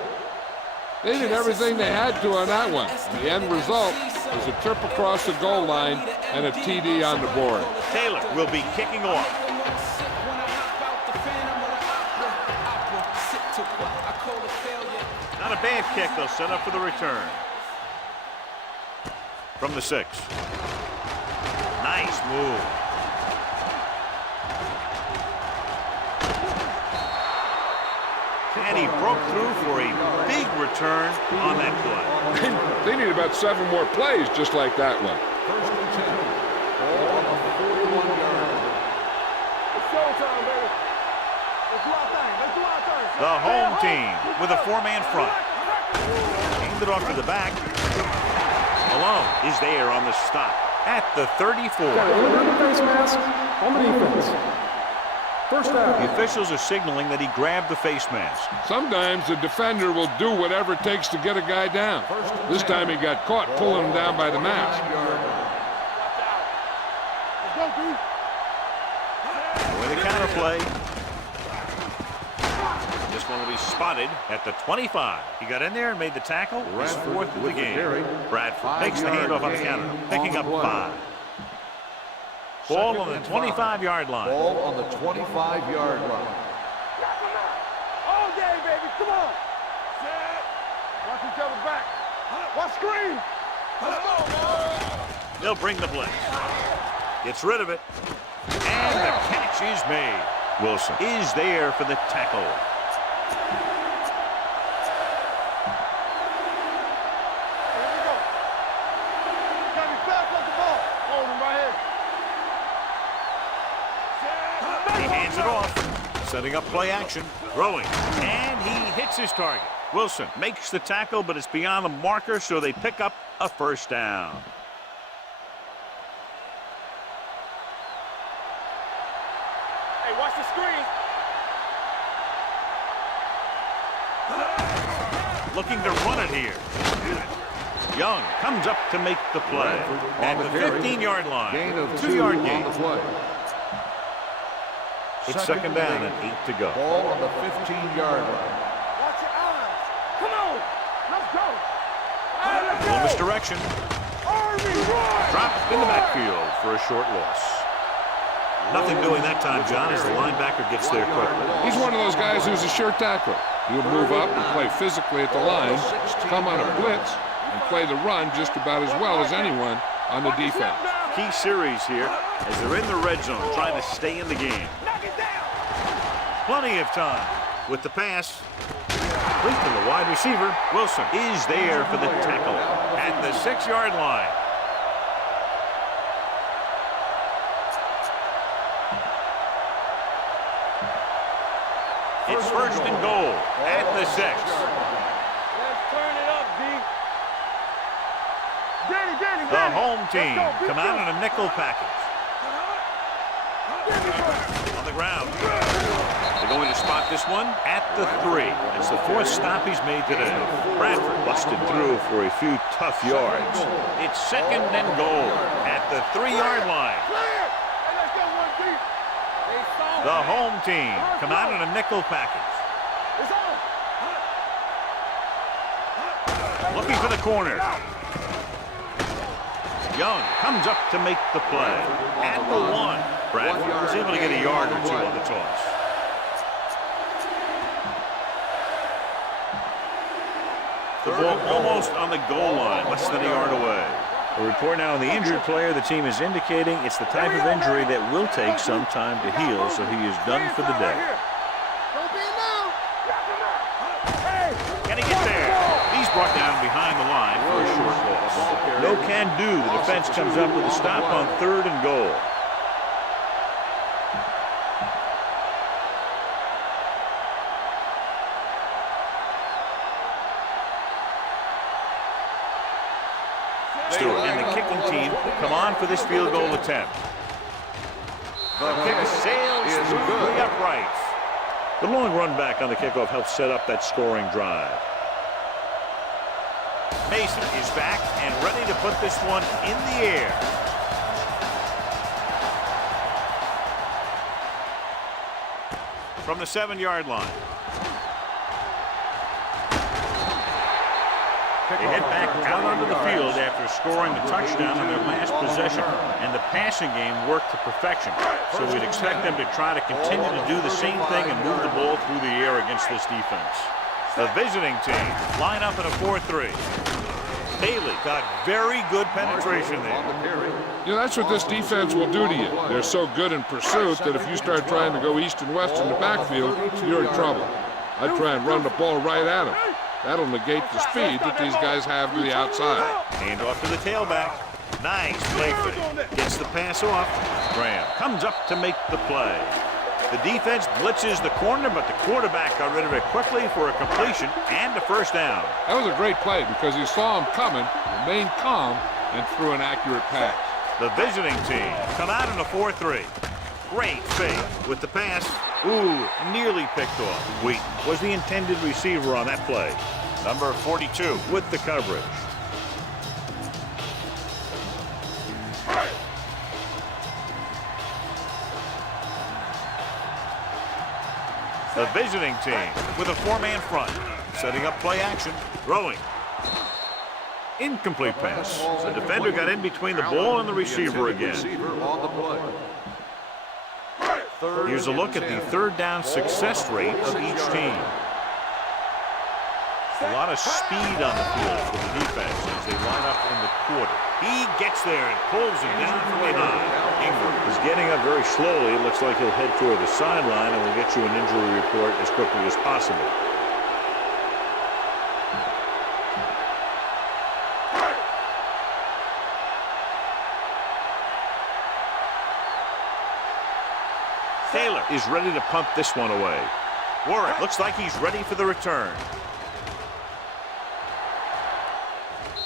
They did everything they had to on that one. The end result was a trip across the goal line and a TD on the board. Taylor will be kicking off. Not a bad kick. They'll set up for the return. From the 6. Nice move. And he broke through for a big return on that play. They need about 7 more plays just like that one. 1st and 10. Ball on the 41-yard line. It's showtime, baby. Let's do our thing. Let's do our thing. The home team with a 4-man front. Aimed it off to the back. Malone is there on the stop at the 34. Face mask on the defense. First down. The officials are signaling that he grabbed the face mask. Sometimes the defender will do whatever it takes to get a guy down. This time he got caught pulling him down by the mask. Let's go, dude. With a counter play. This one will be spotted at the 25. He got in there and made the tackle. His 4th of the game. Bradford takes the handoff on the counter, picking up 5. Ball on the 25-yard line. Ball on the 25-yard line. All day, baby. Come on. Watch each other back. Watch screen. Let's go, man. They'll bring the blitz. Gets rid of it. And the catch is made. Wilson is there for the tackle. Here we go. Gotta be fast off the ball. Hold him right here. He hands it off. Setting up play action. Throwing. And he hits his target. Wilson makes the tackle, but it's beyond the marker, so they pick up a 1st down. Hey, watch the screen. Looking to run it here. Young comes up to make the play. At the 15-yard line. Gain of 2-yard 2 gain. on the play. It's 2nd down and 8 to go. Ball on the 15-yard line. Watch your eyes. Come on. Let's go. All right, let's Little go. misdirection. Army, run. Dropped in the backfield for a short loss. Nothing doing that time, John, as the linebacker gets there quickly. He's one of those guys who's a sure tackler. He'll move up and play physically at the line, come on a blitz, and play the run just about as well as anyone on the defense. Key series here as they're in the red zone trying to stay in the game. Plenty of time with the pass. Complete to the wide receiver. Wilson is there for the tackle at the 6-yard line. It's 1st and goal at the 6. Let's turn it up, D. Danny, The home team come out in a nickel package. On the ground. They're going to spot this one at the 3. It's the 4th stop he's made today. Bradford busted through for a few tough yards. It's 2nd and goal at the 3-yard line. The home team come out in a nickel package. Looking for the corner. Young comes up to make the play. At the 1. Bradford was able to get a yard or 2 on the toss. The ball almost on the goal line, less than a yard away. A report now on the injured player. The team is indicating it's the type of injury that will take some time to heal, so he is done for the day. Can he get there? He's brought down behind the line for a short loss. No can do. The defense comes up with a stop on 3rd and goal. Stewart and the kicking team come on for this field goal attempt. The kick sails through the uprights. The long run back on the kickoff helps set up that scoring drive. Mason is back and ready to put this one in the air. From the 7-yard line. They head back out onto the field after scoring the touchdown on their last possession, and the passing game worked to perfection. So we'd expect them to try to continue to do the same thing and move the ball through the air against this defense. The visiting team line up in a 4-3. Haley got very good penetration there. You know, that's what this defense will do to you. They're so good in pursuit that if you start trying to go east and west in the backfield, you're in trouble. I'd try and run the ball right at them. That'll negate the speed that these guys have to the outside. Hand off to the tailback. Nice play fake. Gets the pass off. Graham comes up to make the play. The defense blitzes the corner, but the quarterback got rid of it quickly for a completion and a first down. That was a great play because he saw him coming, remained calm, and threw an accurate pass. The visiting team come out in a 4-3. Great fake with the pass. Ooh, nearly picked off. Wheaton was the intended receiver on that play. Number 42 with the coverage. The visiting team with a 4-man front. Setting up play action. Throwing. Incomplete pass. The defender got in between the ball and the receiver again. Here's a look at the 3rd down success rate of each team. A lot of speed on the field for the defense as they line up in the quarter. He gets there and pulls him down from behind. Ingram is getting up very slowly. It looks like he'll head toward the sideline, and we'll get you an injury report as quickly as possible. Taylor is ready to punt this one away. Warren looks like he's ready for the return.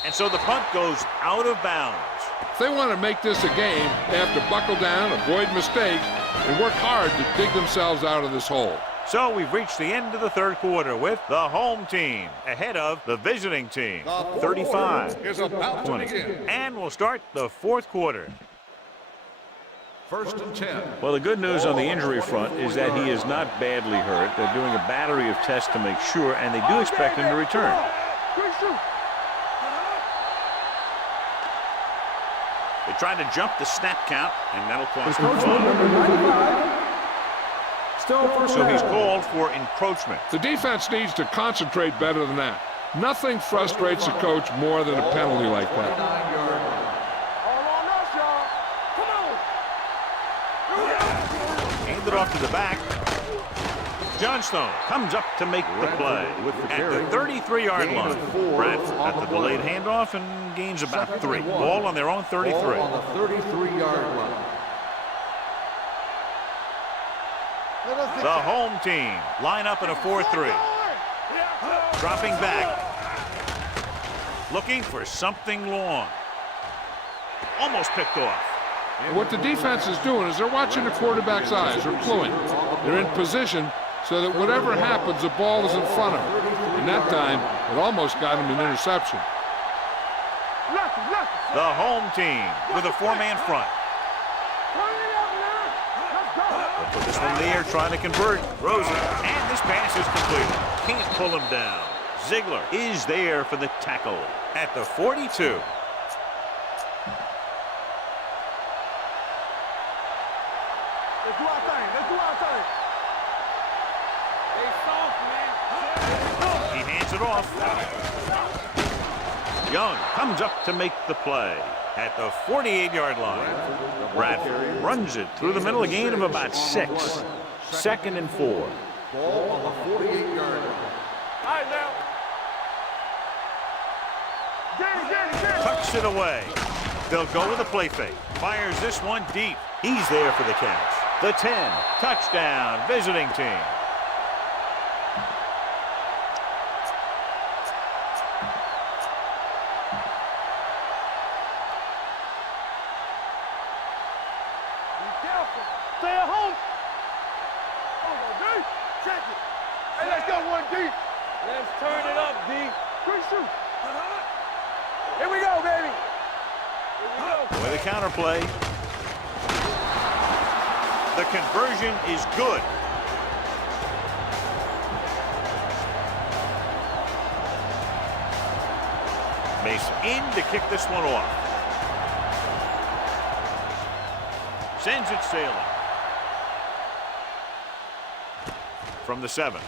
And so the punt goes out of bounds. If they want to make this a game, they have to buckle down, avoid mistakes, and work hard to dig themselves out of this hole. So we've reached the end of the 3rd quarter with the home team ahead of the visiting team, 35-20. And we'll start the 4th quarter. 1st and 10. Well, the good news on the injury front is that he is not badly hurt. They're doing a battery of tests to make sure, and they do expect him to return. They tried to jump the snap count, and that'll cost them fun. So he's called for encroachment. The defense needs to concentrate better than that. Nothing frustrates a coach more than a penalty like that. Hand it off to the back. Johnstone comes up to make the play at the 33-yard line. Bradford at the delayed handoff and gains about 3. Ball on their own 33. Ball on the 33-yard line. The home team line up in a 4-3. Dropping back. Looking for something long. Almost picked off. And what the defense is doing is they're watching the quarterback's eyes, or cluing. They're in position so that whatever happens, the ball is in front of them. And that time, it almost got him an interception. The home team with a four-man front. They'll put this one in the air, trying to convert. Throws it, and this pass is completed. Can't pull him down. Ziegler is there for the tackle at the 42. Let's do our thing. Let's do our thing. They soft, man. He hands it off. Young comes up to make the play at the 48-yard line. Bradford runs it through the middle, a gain of about 6. 2nd and 4. Ball on the 48-yard line. All right, now. Tucks it away. They'll go with a play fake. Fires this one deep. He's there for the catch. The 10. Touchdown, visiting team. Stay at home. D. Check it. Hey, let's go 1D. Let's turn it up, D. Quick shoot. Here we go, baby. Here we go. With a counter play. The conversion is good. Mason in to kick this one off. Sends it sailing. From the 7.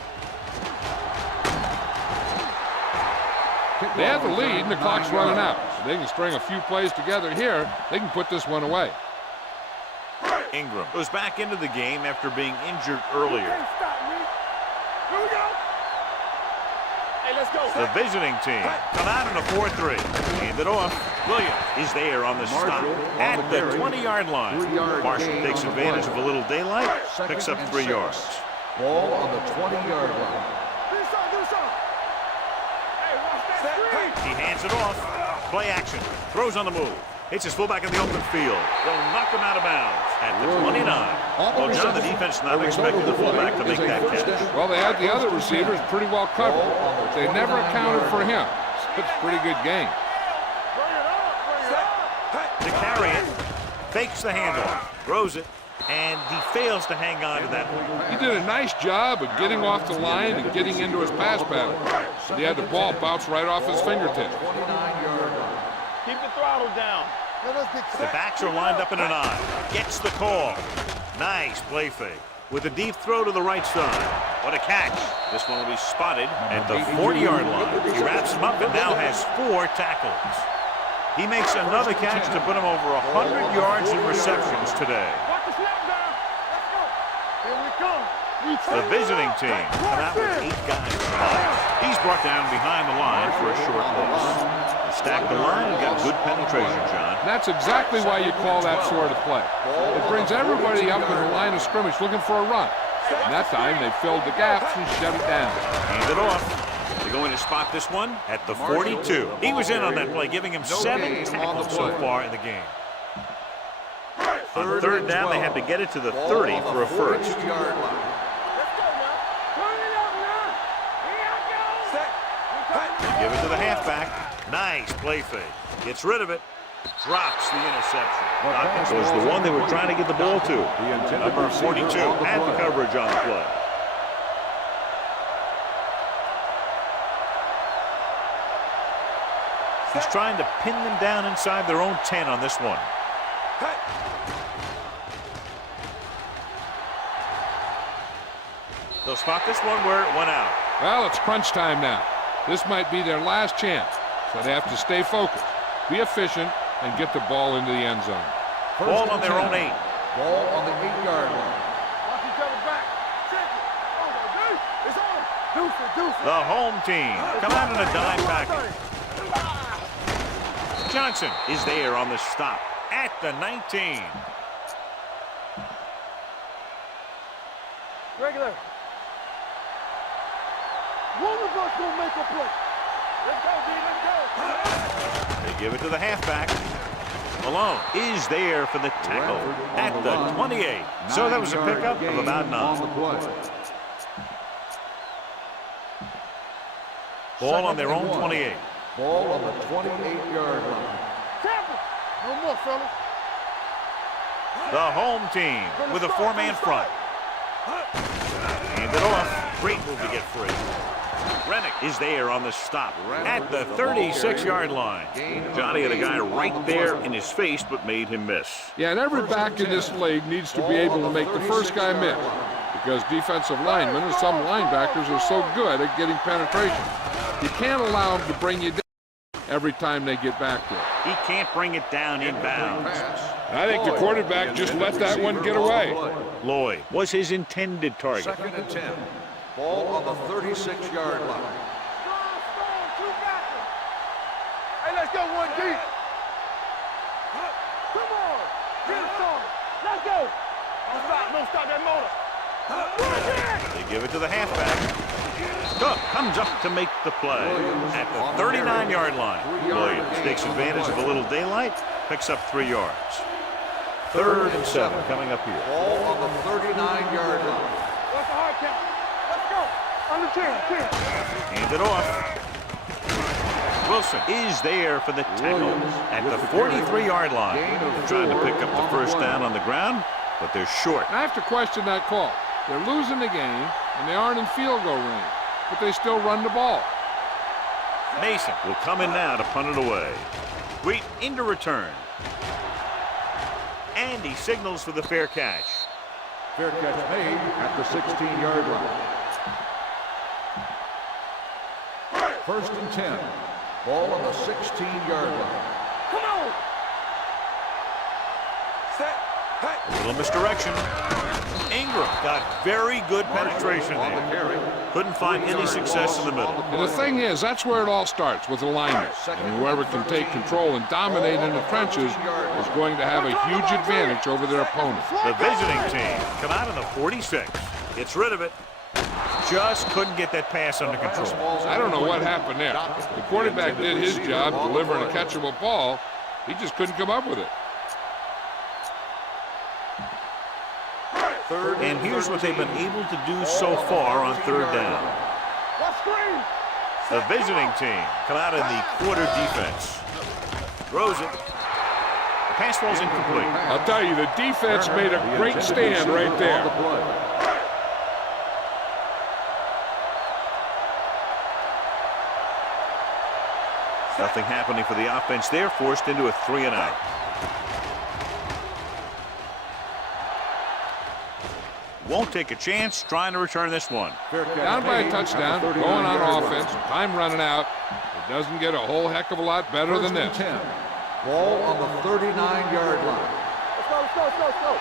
They have the lead, and the clock's running out. So they can string a few plays together here. They can put this one away. Ingram goes back into the game after being injured earlier. Can't stop me. Here we go. Hey, let's go. The visiting team come out in a 4-3. Hand it off. Williams is there on the stop at the 20-yard line. Marshall takes advantage of a little daylight, picks up 3 yards. Ball on the 20-yard line. Do something. Hey, watch that screen. He hands it off. Play action. Throws on the move. Hits his fullback in the open field. They'll knock him out of bounds at the 29. Well, John, the defense not expecting the fullback to make that catch. Well, they had the other receivers pretty well covered. They never accounted for him. It's a pretty good game. To carry it, fakes the handoff, throws it, and he fails to hang on to that one. He did a nice job of getting off the line and getting into his pass pattern. But he had the ball bounce right off his fingertips. 29-yard line. Keep the throttle down. The backs are lined up in an eye. Gets the call. Nice play fake. With a deep throw to the right side. What a catch. This one will be spotted at the 40-yard line. He wraps him up and now has 4 tackles. He makes another catch to put him over 100 yards in receptions today. Watch the snap down. Let's go. Here we come. The visiting team come out with 8 guys in the box. He's brought down behind the line for a short loss. Stacked the line and got good penetration, John. That's exactly why you call that sort of play. It brings everybody up in the line of scrimmage looking for a run. And that time they filled the gaps and shut it down. Hand it off. They're going to spot this one at the 42. He was in on that play, giving him 7 tackles so far in the game. On 3rd down, they have to get it to the 30 for a first. Let's go now. Turn it up now. Here I go. They give it to the halfback. Nice play fake. Gets rid of it. Drops the interception. That was the one they were trying to get the ball to. Number 42 had the coverage on the play. He's trying to pin them down inside their own 10 on this one. They'll spot this one where it went out. Well, it's crunch time now. This might be their last chance, so they have to stay focused, be efficient, and get the ball into the end zone. Ball on their own 8. Ball on the 8-yard line. Watch each other back. Check it. It's on. Deuce it. The home team come out in a dime package. Johnson is there on the stop at the 19. Regular. One of us will make a play. Let's go, D. Let's go. They give it to the halfback. Malone is there for the tackle at the 28. So that was a pickup of about 9. Ball on their own 28. Ball on the 28-yard line. No more, fellas. The home team with a 4-man front. Hand it off. Great move to get free. Rennick is there on the stop at the 36-yard line. Johnny had a guy right there in his face, but made him miss. Yeah, and every back in this league needs to be able to make the first guy miss, because defensive linemen and some linebackers are so good at getting penetration. You can't allow them to bring you down every time they get back there. He can't bring it down inbounds. I think the quarterback just let that one get away. Lloyd was his intended target. 2nd and 10. Ball on the 36-yard line. Hey, let's go one deep. Come on. Get us on. Let's go. Don't stop that motor. They give it to the halfback. Cook comes up to make the play at the 39-yard line. Williams takes advantage of a little daylight, picks up 3 yards. 3rd and 7 coming up here. Ball on the 39-yard line. What's the hard count? Let's go. Under 10. Hand it off. Wilson is there for the tackle at the 43-yard line. They're trying to pick up the first down on the ground, but they're short. I have to question that call. They're losing the game, and they aren't in field goal range, but they still run the ball. Mason will come in now to punt it away. Wheat into return. And he signals for the fair catch. Fair catch made at the 16-yard line. 1st and 10. Ball on the 16-yard line. Come on. Set. A little misdirection. Ingram got very good penetration there. Couldn't find any success in the middle. And the thing is, that's where it all starts, with alignment. And whoever can take control and dominate in the trenches is going to have a huge advantage over their opponent. The visiting team come out in the 46. Gets rid of it. Just couldn't get that pass under control. I don't know what happened there. The quarterback did his job delivering a catchable ball. He just couldn't come up with it. And here's what they've been able to do so far on 3rd down. The visiting team come out in the quarter defense. Throws it. The pass falls incomplete. I'll tell you, the defense made a great stand right there. Nothing happening for the offense there, forced into a 3-and-out. Won't take a chance trying to return this one. Down by a touchdown, going on offense, time running out. It doesn't get a whole heck of a lot better than this. 10. Ball on the 39-yard line. Let's go.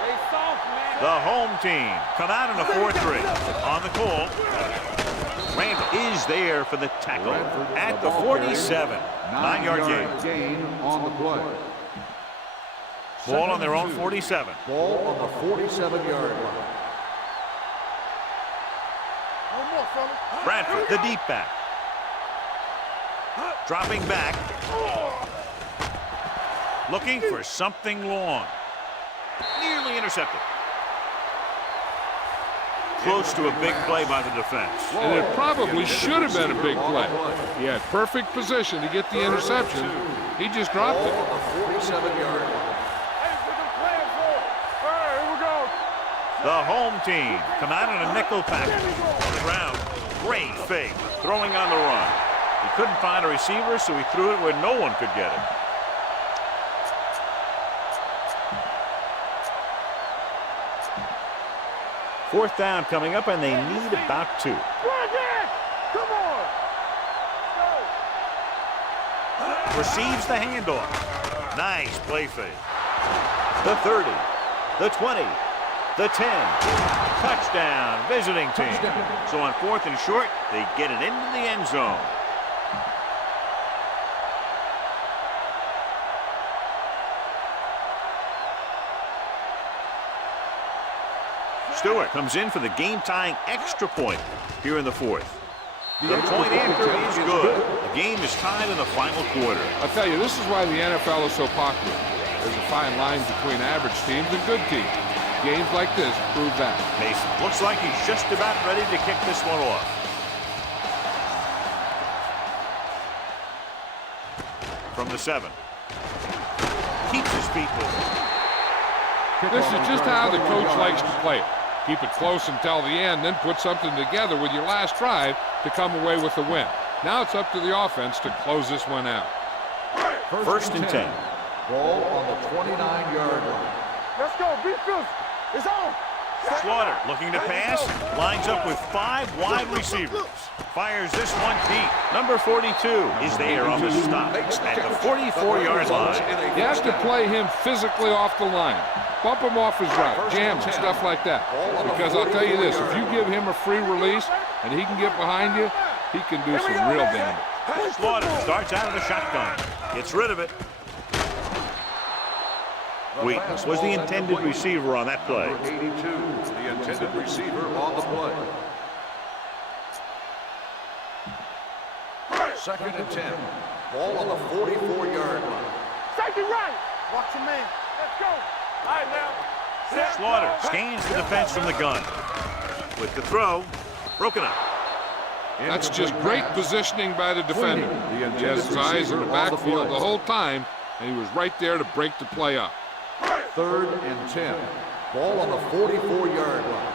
Hey, soft, man. The home team come out in a 4-3. On the call, Randall is there for the tackle at the 47. 9-yard gain on the play. Ball on their own 47. Ball on the 47-yard line. No more, fellas. Bradford, the deep back. Dropping back. Looking for something long. Nearly intercepted. Close to a big play by the defense. And it probably should have been a big play. He had perfect position to get the interception. He just dropped it. Ball on the 47-yard line. The home team come out in a nickel package. On the ground, great fake, throwing on the run. He couldn't find a receiver, so he threw it where no one could get it. Fourth down coming up, and they need about 2. Come on. Receives the handoff. Nice play fake. The 30, the 20, the 10. Touchdown, visiting team. So on 4th and short, they get it into the end zone. Stewart comes in for the game-tying extra point here in the 4th. The point after is good. The game is tied in the final quarter. I'll tell you, this is why the NFL is so popular. There's a fine line between average teams and good teams. Games like this prove that. Mason looks like he's just about ready to kick this one off. From the 7. Keeps his feet moving. This is just how the coach likes to play it. Keep it close until the end, then put something together with your last drive to come away with the win. Now it's up to the offense to close this one out. First and 10. Ball on the 29-yard line. Let's go. Be physical. It's on. Slaughter looking to pass. Lines up with 5 wide receivers. Fires this one deep. Number 42 is there on the stop at the 44-yard line. You have to play him physically off the line. Bump him off his route, jam him, stuff like that. Because I'll tell you this, if you give him a free release and he can get behind you, he can do some real damage. Slaughter starts out of the shotgun. Gets rid of it. Wheat was the intended receiver on that play. Number 82, the intended receiver on the play. Second and 10. Ball on the 44-yard line. Safety right. Watch your man. Let's go. All right, now. Slaughter scans the defense from the gun. With the throw, broken up. That's just great positioning by the defender. He has his eyes in the backfield the whole time, and he was right there to break the play up. Third and 10. Ball on the 44-yard line.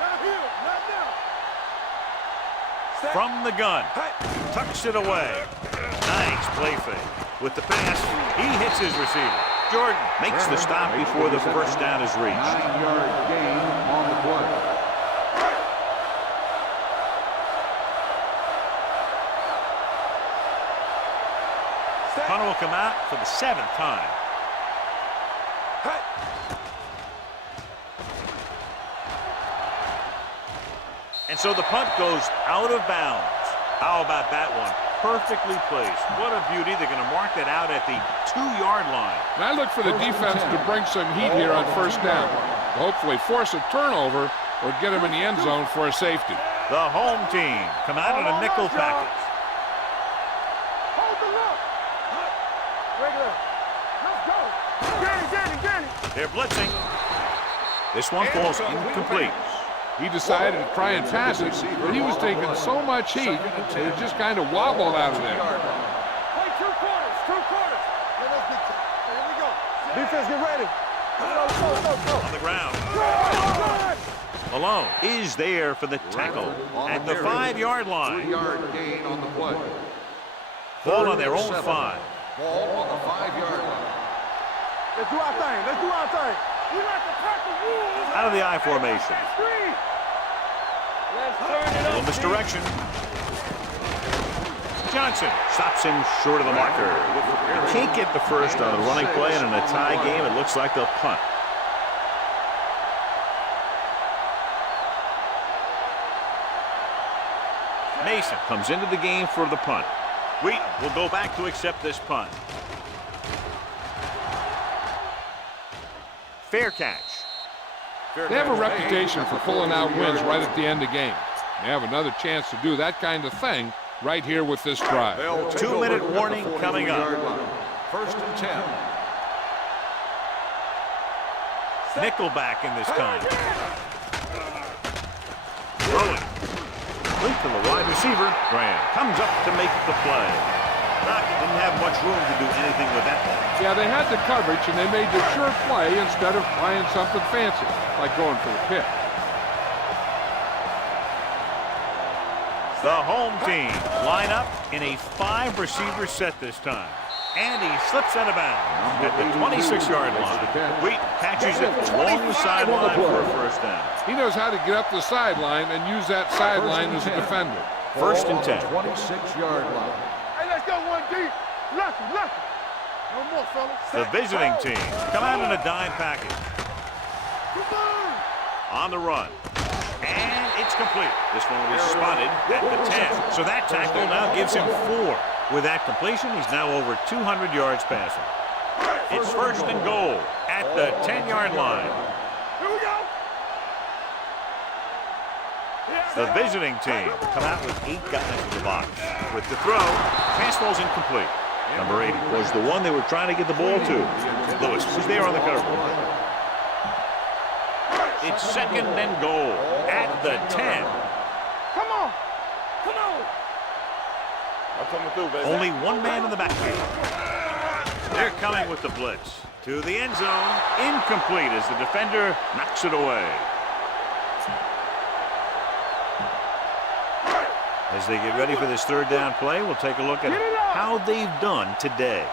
Not here. Not now. From the gun, tucks it away. Nice play fake. With the pass, he hits his receiver. Jordan makes the stop before the first down is reached. 9-yard gain on the play. Punt will come out for the 7th time. And so the punt goes out of bounds. How about that one? Perfectly placed. What a beauty. They're going to mark that out at the 2-yard line. And I look for the defense to bring some heat here on first down. To hopefully force a turnover or get him in the end zone for a safety. The home team come out in a nickel package. Hold the look. Regular. Let's go. Get it. They're blitzing. This one falls incomplete. He decided to try and pass it, but he was taking so much heat that it just kind of wobbled out of there. Play 2 quarters. 2 quarters. Let us get to. Here we go. Defense, get ready. Go. On the ground. Malone is there for the tackle at the 5-yard line. 3-yard gain on the play. Ball on their own 5. Ball on the 5-yard line. Let's do our thing. We like to pack the rules. Out of the I formation. Let's turn it A little up. misdirection. Johnson stops him short of the marker. He can't get the first on the running play, and in a tie game, it looks like they'll punt. Mason comes into the game for the punt. Wheaton will go back to accept this punt. Fair catch. They have a reputation for pulling out wins right at the end of games. They have another chance to do that kind of thing right here with this drive. 2-minute warning coming up. First and 10. Nickelback in this time. Throwing. Link to the wide receiver. Graham comes up to make the play. Rocket didn't have much room to do anything with that one. Yeah, they had the coverage, and they made the sure play instead of trying something fancy, like going for the pick. The home team line up in a 5-receiver set this time. And he slips out of bounds at the 26-yard line. Wheat catches it along the sideline for a first down. He knows how to get up the sideline and use that sideline as a defender. First and 10. 26-yard line. Hey, let's go 1 deep. Lucky. No more, fellas. The visiting team come out in a dime package. On the run. And it's complete. This one will be spotted at the 10. So that tackle now gives him 4. With that completion, he's now over 200 yards passing. It's first and goal at the 10-yard line. Here we go. The visiting team come out with 8 guys in the box. With the throw, pass ball's incomplete. Number 80 was the one they were trying to get the ball to. Lewis is there on the cover. It's second and goal at the 10. Come on. Come on. I'm coming through, baby. Only one man in the backfield. They're coming with the blitz. To the end zone. Incomplete as the defender knocks it away. As they get ready for this third down play, we'll take a look at how they've done today.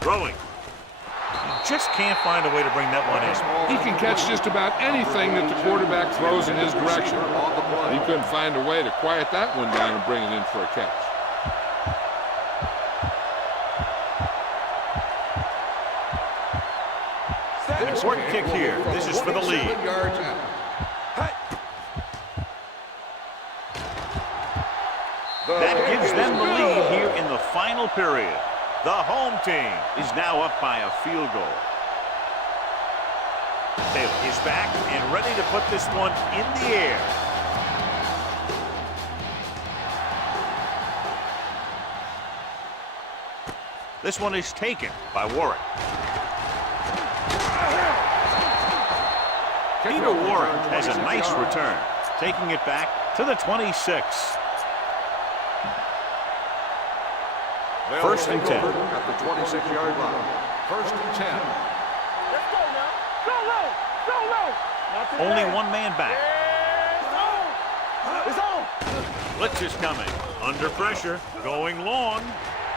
Throwing. He just can't find a way to bring that one in. He can catch just about anything that the quarterback throws in his direction. He couldn't find a way to quiet that one down and bring it in for a catch. An important kick here. This is for the lead. That gives them the lead here in the final period. The home team is now up by a field goal. Taylor is back and ready to put this one in the air. This one is taken by Warwick. Peter Warwick has a nice return, taking it back to the 26. First and 10. At the 26-yard line. First and 10. Let's go now. Go low. Go low. Only one man back. It's on. Blitz is coming. Under pressure. Going long.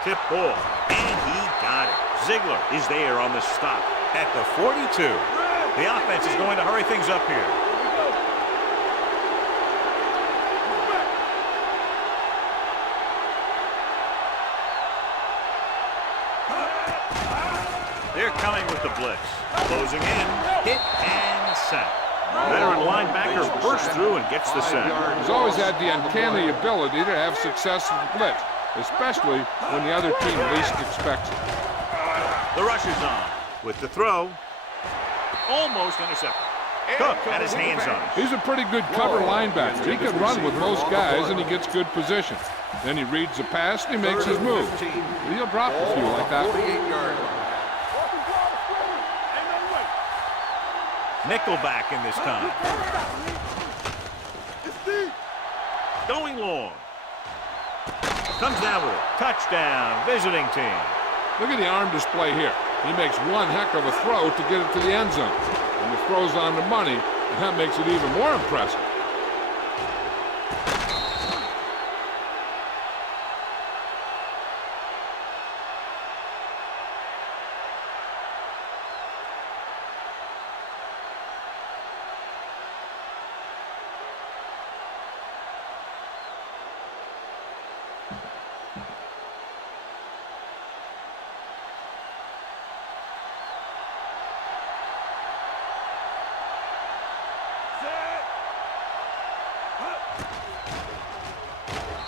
Tip ball. And he got it. Ziegler is there on the stop at the 42. The offense is going to hurry things up here. They're coming with the blitz. Closing in. Hit and sack. Veteran linebacker bursts through and gets the sack. He's always had the uncanny ability to have success in the blitz, especially when the other team least expects it. The rush is on. With the throw. Almost intercepted. Cook had his hands on it. He's a pretty good cover linebacker. He can run with most guys, and he gets good position. Then he reads the pass, and he makes his move. He'll drop a few like that. 48-yard line. Nickelback in this time. Going long. Comes down with it. Touchdown, visiting team. Look at the arm display here. He makes one heck of a throw to get it to the end zone. And the throw's on the money, and that makes it even more impressive.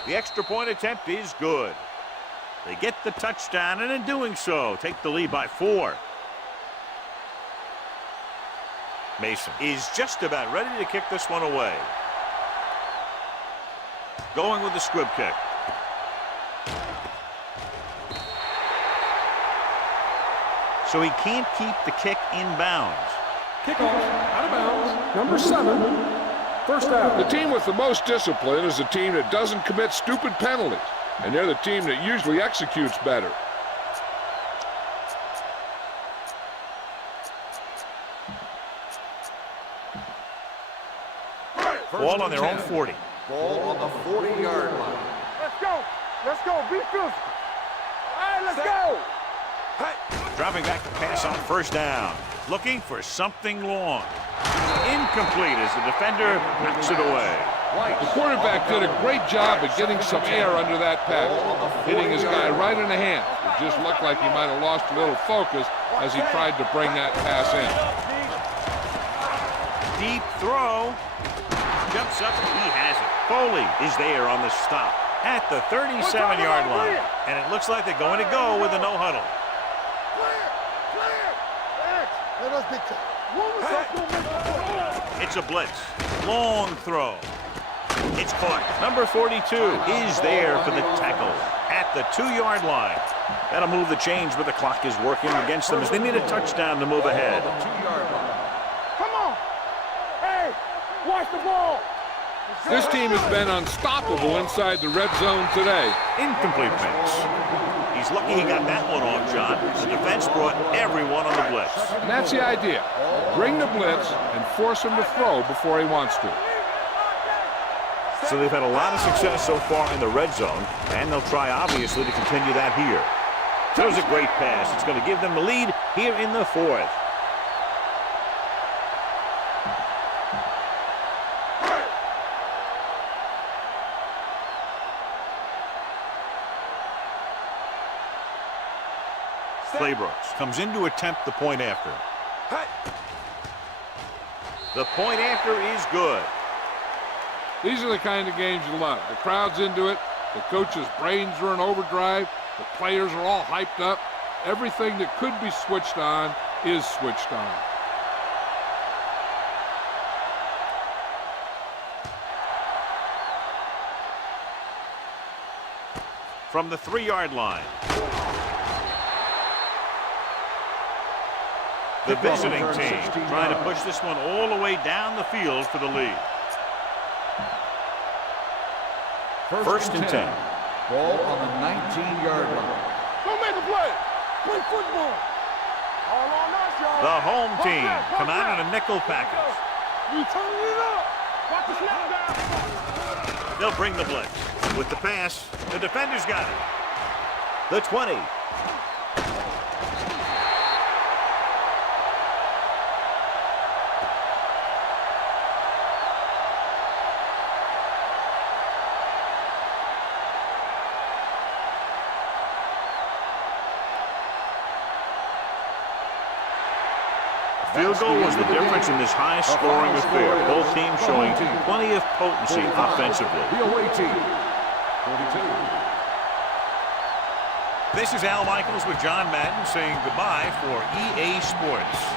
The extra point attempt is good. They get the touchdown, and in doing so, take the lead by 4. Mason is just about ready to kick this one away. Going with the squib kick. So he can't keep the kick in bounds. Kickoff out of bounds. Number 7. First down. The team with the most discipline is the team that doesn't commit stupid penalties. And they're the team that usually executes better. Ball on their own 40. Ball on the 40-yard line. Let's go. Let's go. Be physical. All right, let's go. Dropping back to pass on first down. Looking for something long. Incomplete as the defender knocks it away. The quarterback did a great job of getting some air under that pass, hitting his guy right in the hand. It just looked like he might have lost a little focus as he tried to bring that pass in. Deep throw. Jumps up, he has it. Foley is there on the stop at the 37-yard line. And it looks like they're going to go with a no huddle. Clear. Clear. Let us be clear. It's a blitz. Long throw. It's caught. Number 42 is there for the tackle at the 2-yard line. That'll move the chains, but the clock is working against them as they need a touchdown to move ahead. Come on. Hey, watch the ball. This team has been unstoppable inside the red zone today. Incomplete pass. He's lucky he got that one off, John. The defense brought everyone on the blitz. And that's the idea. Bring the blitz and force him to throw before he wants to. So they've had a lot of success so far in the red zone, and they'll try, obviously, to continue that here. Throws a great pass. It's going to give them the lead here in the 4th. Claybrooks comes in to attempt the point after. The point after is good. These are the kind of games you love. The crowd's into it. The coach's brains are in overdrive. The players are all hyped up. Everything that could be switched on is switched on. From the 3-yard line. The visiting team trying to push this one all the way down the field for the lead. First and 10. Ball on the 19-yard line. Go make a play. Play football. All on us, y'all. The home team come out in a nickel package. We turning it up. Watch the snap down. They'll bring the blitz. With the pass, the defender's got it. The 20. Field goal was the difference in this high-scoring affair. Both teams showing plenty of potency offensively. The away team, 42. This is Al Michaels with John Madden saying goodbye for EA Sports.